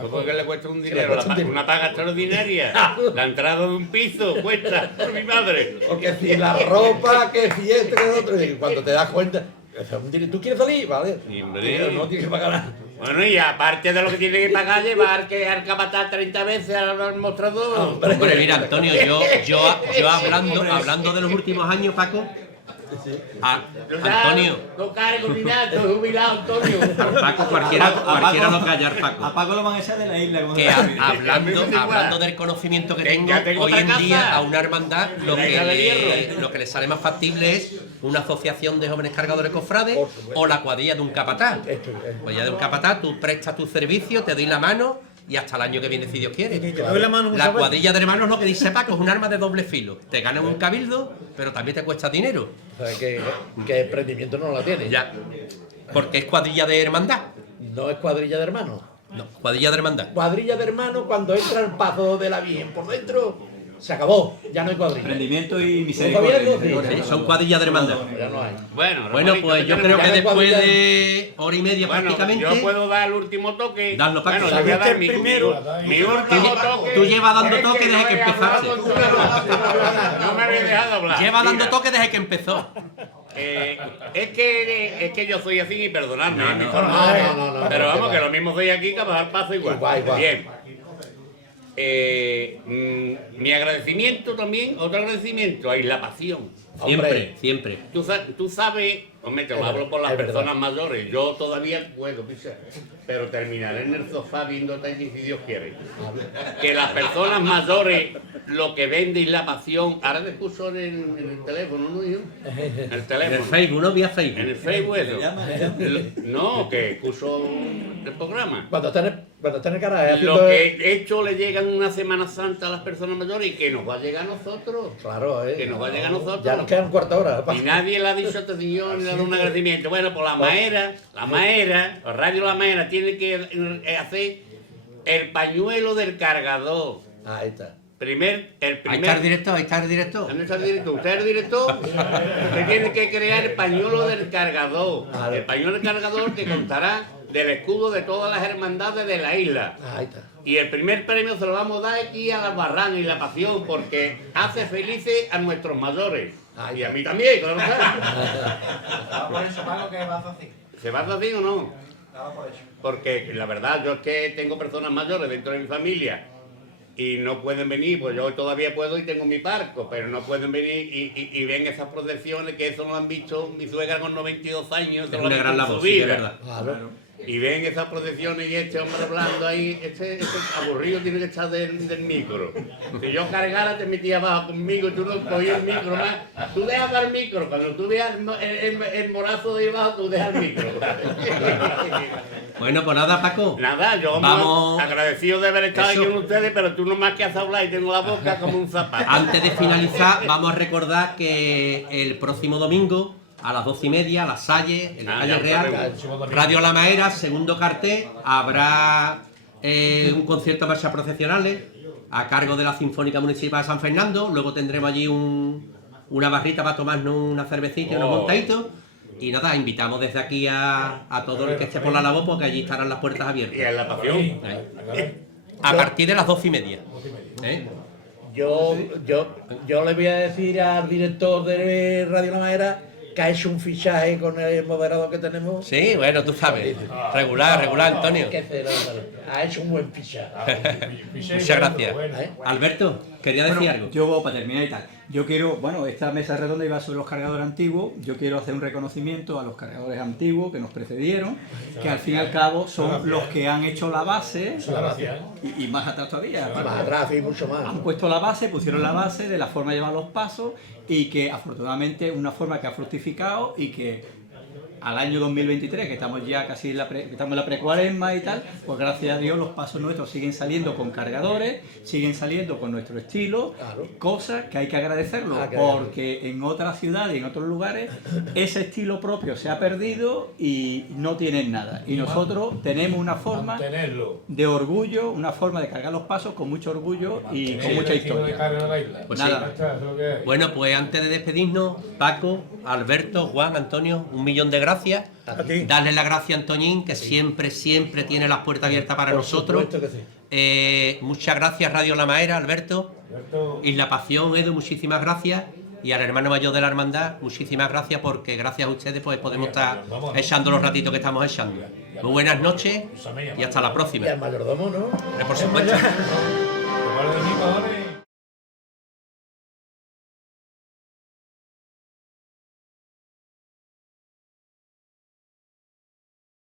¿Cómo que le cuesta un le dinero? cuesta un dinero. Una paga extraordinaria. La entrada de un piso cuesta por mi madre. Porque si la ropa, que si esto, que lo otro, y cuando te das cuenta, ¿tú quieres salir? Vale. Sí, hombre. Pero no tienes que pagar nada. Bueno, y aparte de lo que tiene que pagar, llevar que matar 30 veces al mostrador. Hombre, mira, Antonio, yo hablando de los últimos años, Paco, Antonio, No cargo ni nada, estoy jubilado, Antonio. Paco, cualquiera lo calla, Paco. A Paco lo van a echar de la isla. como Que se llama. hablando del conocimiento que tengo, Ya tengo hoy otra en casa. día a una hermandad lo La Isla de Hierro. que le sale más factible es una asociación de jóvenes cargadores cofrades o la cuadrilla de un capataz. Pues ya de un capataz tú prestas tu servicio, te doy la mano y hasta el año que viene si Dios quiere. Y te doy la mano muchas La veces. cuadrilla de hermanos, lo que dice Paco, es un arma de doble filo. Te ganan un cabildo, pero también te cuesta dinero. O sea, que emprendimiento no la tiene. Ya. Porque es cuadrilla de hermandad. No es cuadrilla de hermanos. No, cuadrilla de hermandad. Cuadrilla de hermanos, cuando entra el paso de la Virgen por dentro, se acabó. Ya no hay cuadrilla. Emprendimiento y ¿Todavía misericordia. algo? misericordia. Sí, son cuadrillas de hermandad. Ya no hay. Bueno, Bueno, Ramonito, pues yo ¿qué creo tenemos? que Ya después cuadrilla- de hora y media Bueno, prácticamente. yo puedo dar el último toque. Dadlo, Paco. Bueno, yo voy a dar mi Primero. mi último toque. Tú llevas dando Es toque desde no que he hablado empezaste. con tú, no me habéis dejado hablar. Lleva dando Mira, toque desde que empezó. es que yo soy así y perdonadme. No, mi no, forma. no, Pero vamos, que lo mismo soy aquí que a bajar paso igual. Igual. Bien. Mi agradecimiento también, otro agradecimiento a Isla Pasión. Siempre, Hombre. siempre. Tú sabes, hombre, te lo hablo por las es verdad. personas mayores, yo todavía puedo, pero terminaré en el sofá viéndote allí si Dios quiere. Que las personas mayores, lo que ven de Isla Pasión, ahora te puso en el teléfono, ¿no? Yo? En el En el teléfono. Facebook, ¿no? Vía En Facebook. el Facebook eso. No, que puso el programa. Cuando está en el garaje Lo haciendo... que he hecho le llega en una Semana Santa a las personas mayores y que nos va a llegar a nosotros. Claro, Que nos va a llegar a nosotros. Ya nos quedan cuarta hora. Y nadie le ha dicho a este señor ni le ha dado un agradecimiento. Bueno, pues la Maera, Radio La Maera tiene que hacer el pañuelo del cargador. Ahí está. El Ahí está el primer. director, ahí está el director. ¿Dónde está el director? ¿Usted es el director? Usted tiene que crear el pañuelo del cargador. Claro. El pañuelo del cargador que contará del escudo de todas las hermandades de la isla. Ahí está. Y el primer premio se lo vamos a dar aquí a la Barran y la Pasión, porque hace felices a nuestros mayores. Ahí Y a está. mí también, claro está. Por eso, Paco, ¿qué vas a hacer? ¿Se va a hacer o no? Nada por eso. Porque la verdad, yo es que tengo personas mayores dentro de mi familia y no pueden venir, pues yo todavía puedo y tengo mi barco, pero no pueden venir y ven esas procesiones, que eso lo han visto mi suegra con 92 años. Es eso lo una han gran visto en labor, su sí, que es vida. verdad. Claro. Y ven esas procesiones y este hombre hablando ahí, este aburrido tiene que estar del micro. Si yo cargara te metía abajo conmigo, tú no cogías el micro más. Tú dejas el micro, cuando tú veas el morazo de ahí abajo, tú dejas el micro. Bueno, pues nada, Paco. Nada, yo Vamos. agradecido de haber estado Eso. aquí con ustedes, pero tú nomás que has hablado y tengo la boca como un zapato. Antes de finalizar, vamos a recordar que el próximo domingo, a las 12:30, a la Salle, en la Ah, calle ya Real, sabemos. Radio La Maera, segundo cartel, habrá un concierto de marchas procesionales a cargo de la Sinfónica Municipal de San Fernando. Luego tendremos allí una barrita para tomarnos una cervecita y unos Oh. montaditos. Y nada, invitamos desde aquí a todo el que esté por la labor, porque allí estarán las puertas Y abiertas. en la pasión. A partir de las 12:30. ¿Eh? Yo le voy a decir al director de Radio La Maera que ha hecho un fichaje con el moderador que tenemos. Sí, bueno, tú sabes. Regular, Antonio. Que ha hecho un buen fichaje. Muchas gracias. ¿Eh? Alberto, quería decir Bueno, algo. yo para terminar y tal, yo quiero, bueno, esta mesa redonda iba sobre los cargadores antiguos, yo quiero hacer un reconocimiento a los cargadores antiguos que nos precedieron, que al fin y al cabo son los que han hecho la base y más atrás todavía. Más atrás y mucho más. Han puesto la base, pusieron la base de la forma de llevar los pasos y que afortunadamente es una forma que ha fructificado y que al año 2023, que estamos ya casi estamos en la precuaresma y tal, pues gracias a Dios los pasos nuestros siguen saliendo con cargadores, siguen saliendo con nuestro estilo, Claro. cosas que hay que agradecerlo, Ah, que porque en otras ciudades y en otros lugares ese estilo propio se ha perdido y no tienen nada. Y nosotros tenemos una forma Mantenerlo. de orgullo, una forma de cargar los pasos con mucho orgullo y con mucha historia. Pues Nada. sí. Bueno, pues antes de despedirnos, Paco, Alberto, Juan, Antonio, 1.000.000 de gracias. A ti. Darle las gracias a Antoñín, que siempre tiene las puertas abiertas para Por nosotros. supuesto que sí. Muchas gracias, Radio La Maera, Alberto. Alberto. Isla Pasión, Edu, muchísimas gracias. Y al hermano mayor de la hermandad, muchísimas gracias, porque gracias a ustedes pues podemos estar echando los ratitos que estamos echando. Muy buenas noches y hasta la próxima. Y al mayordomo, ¿no? Por supuesto. Tomar de mí, cojones.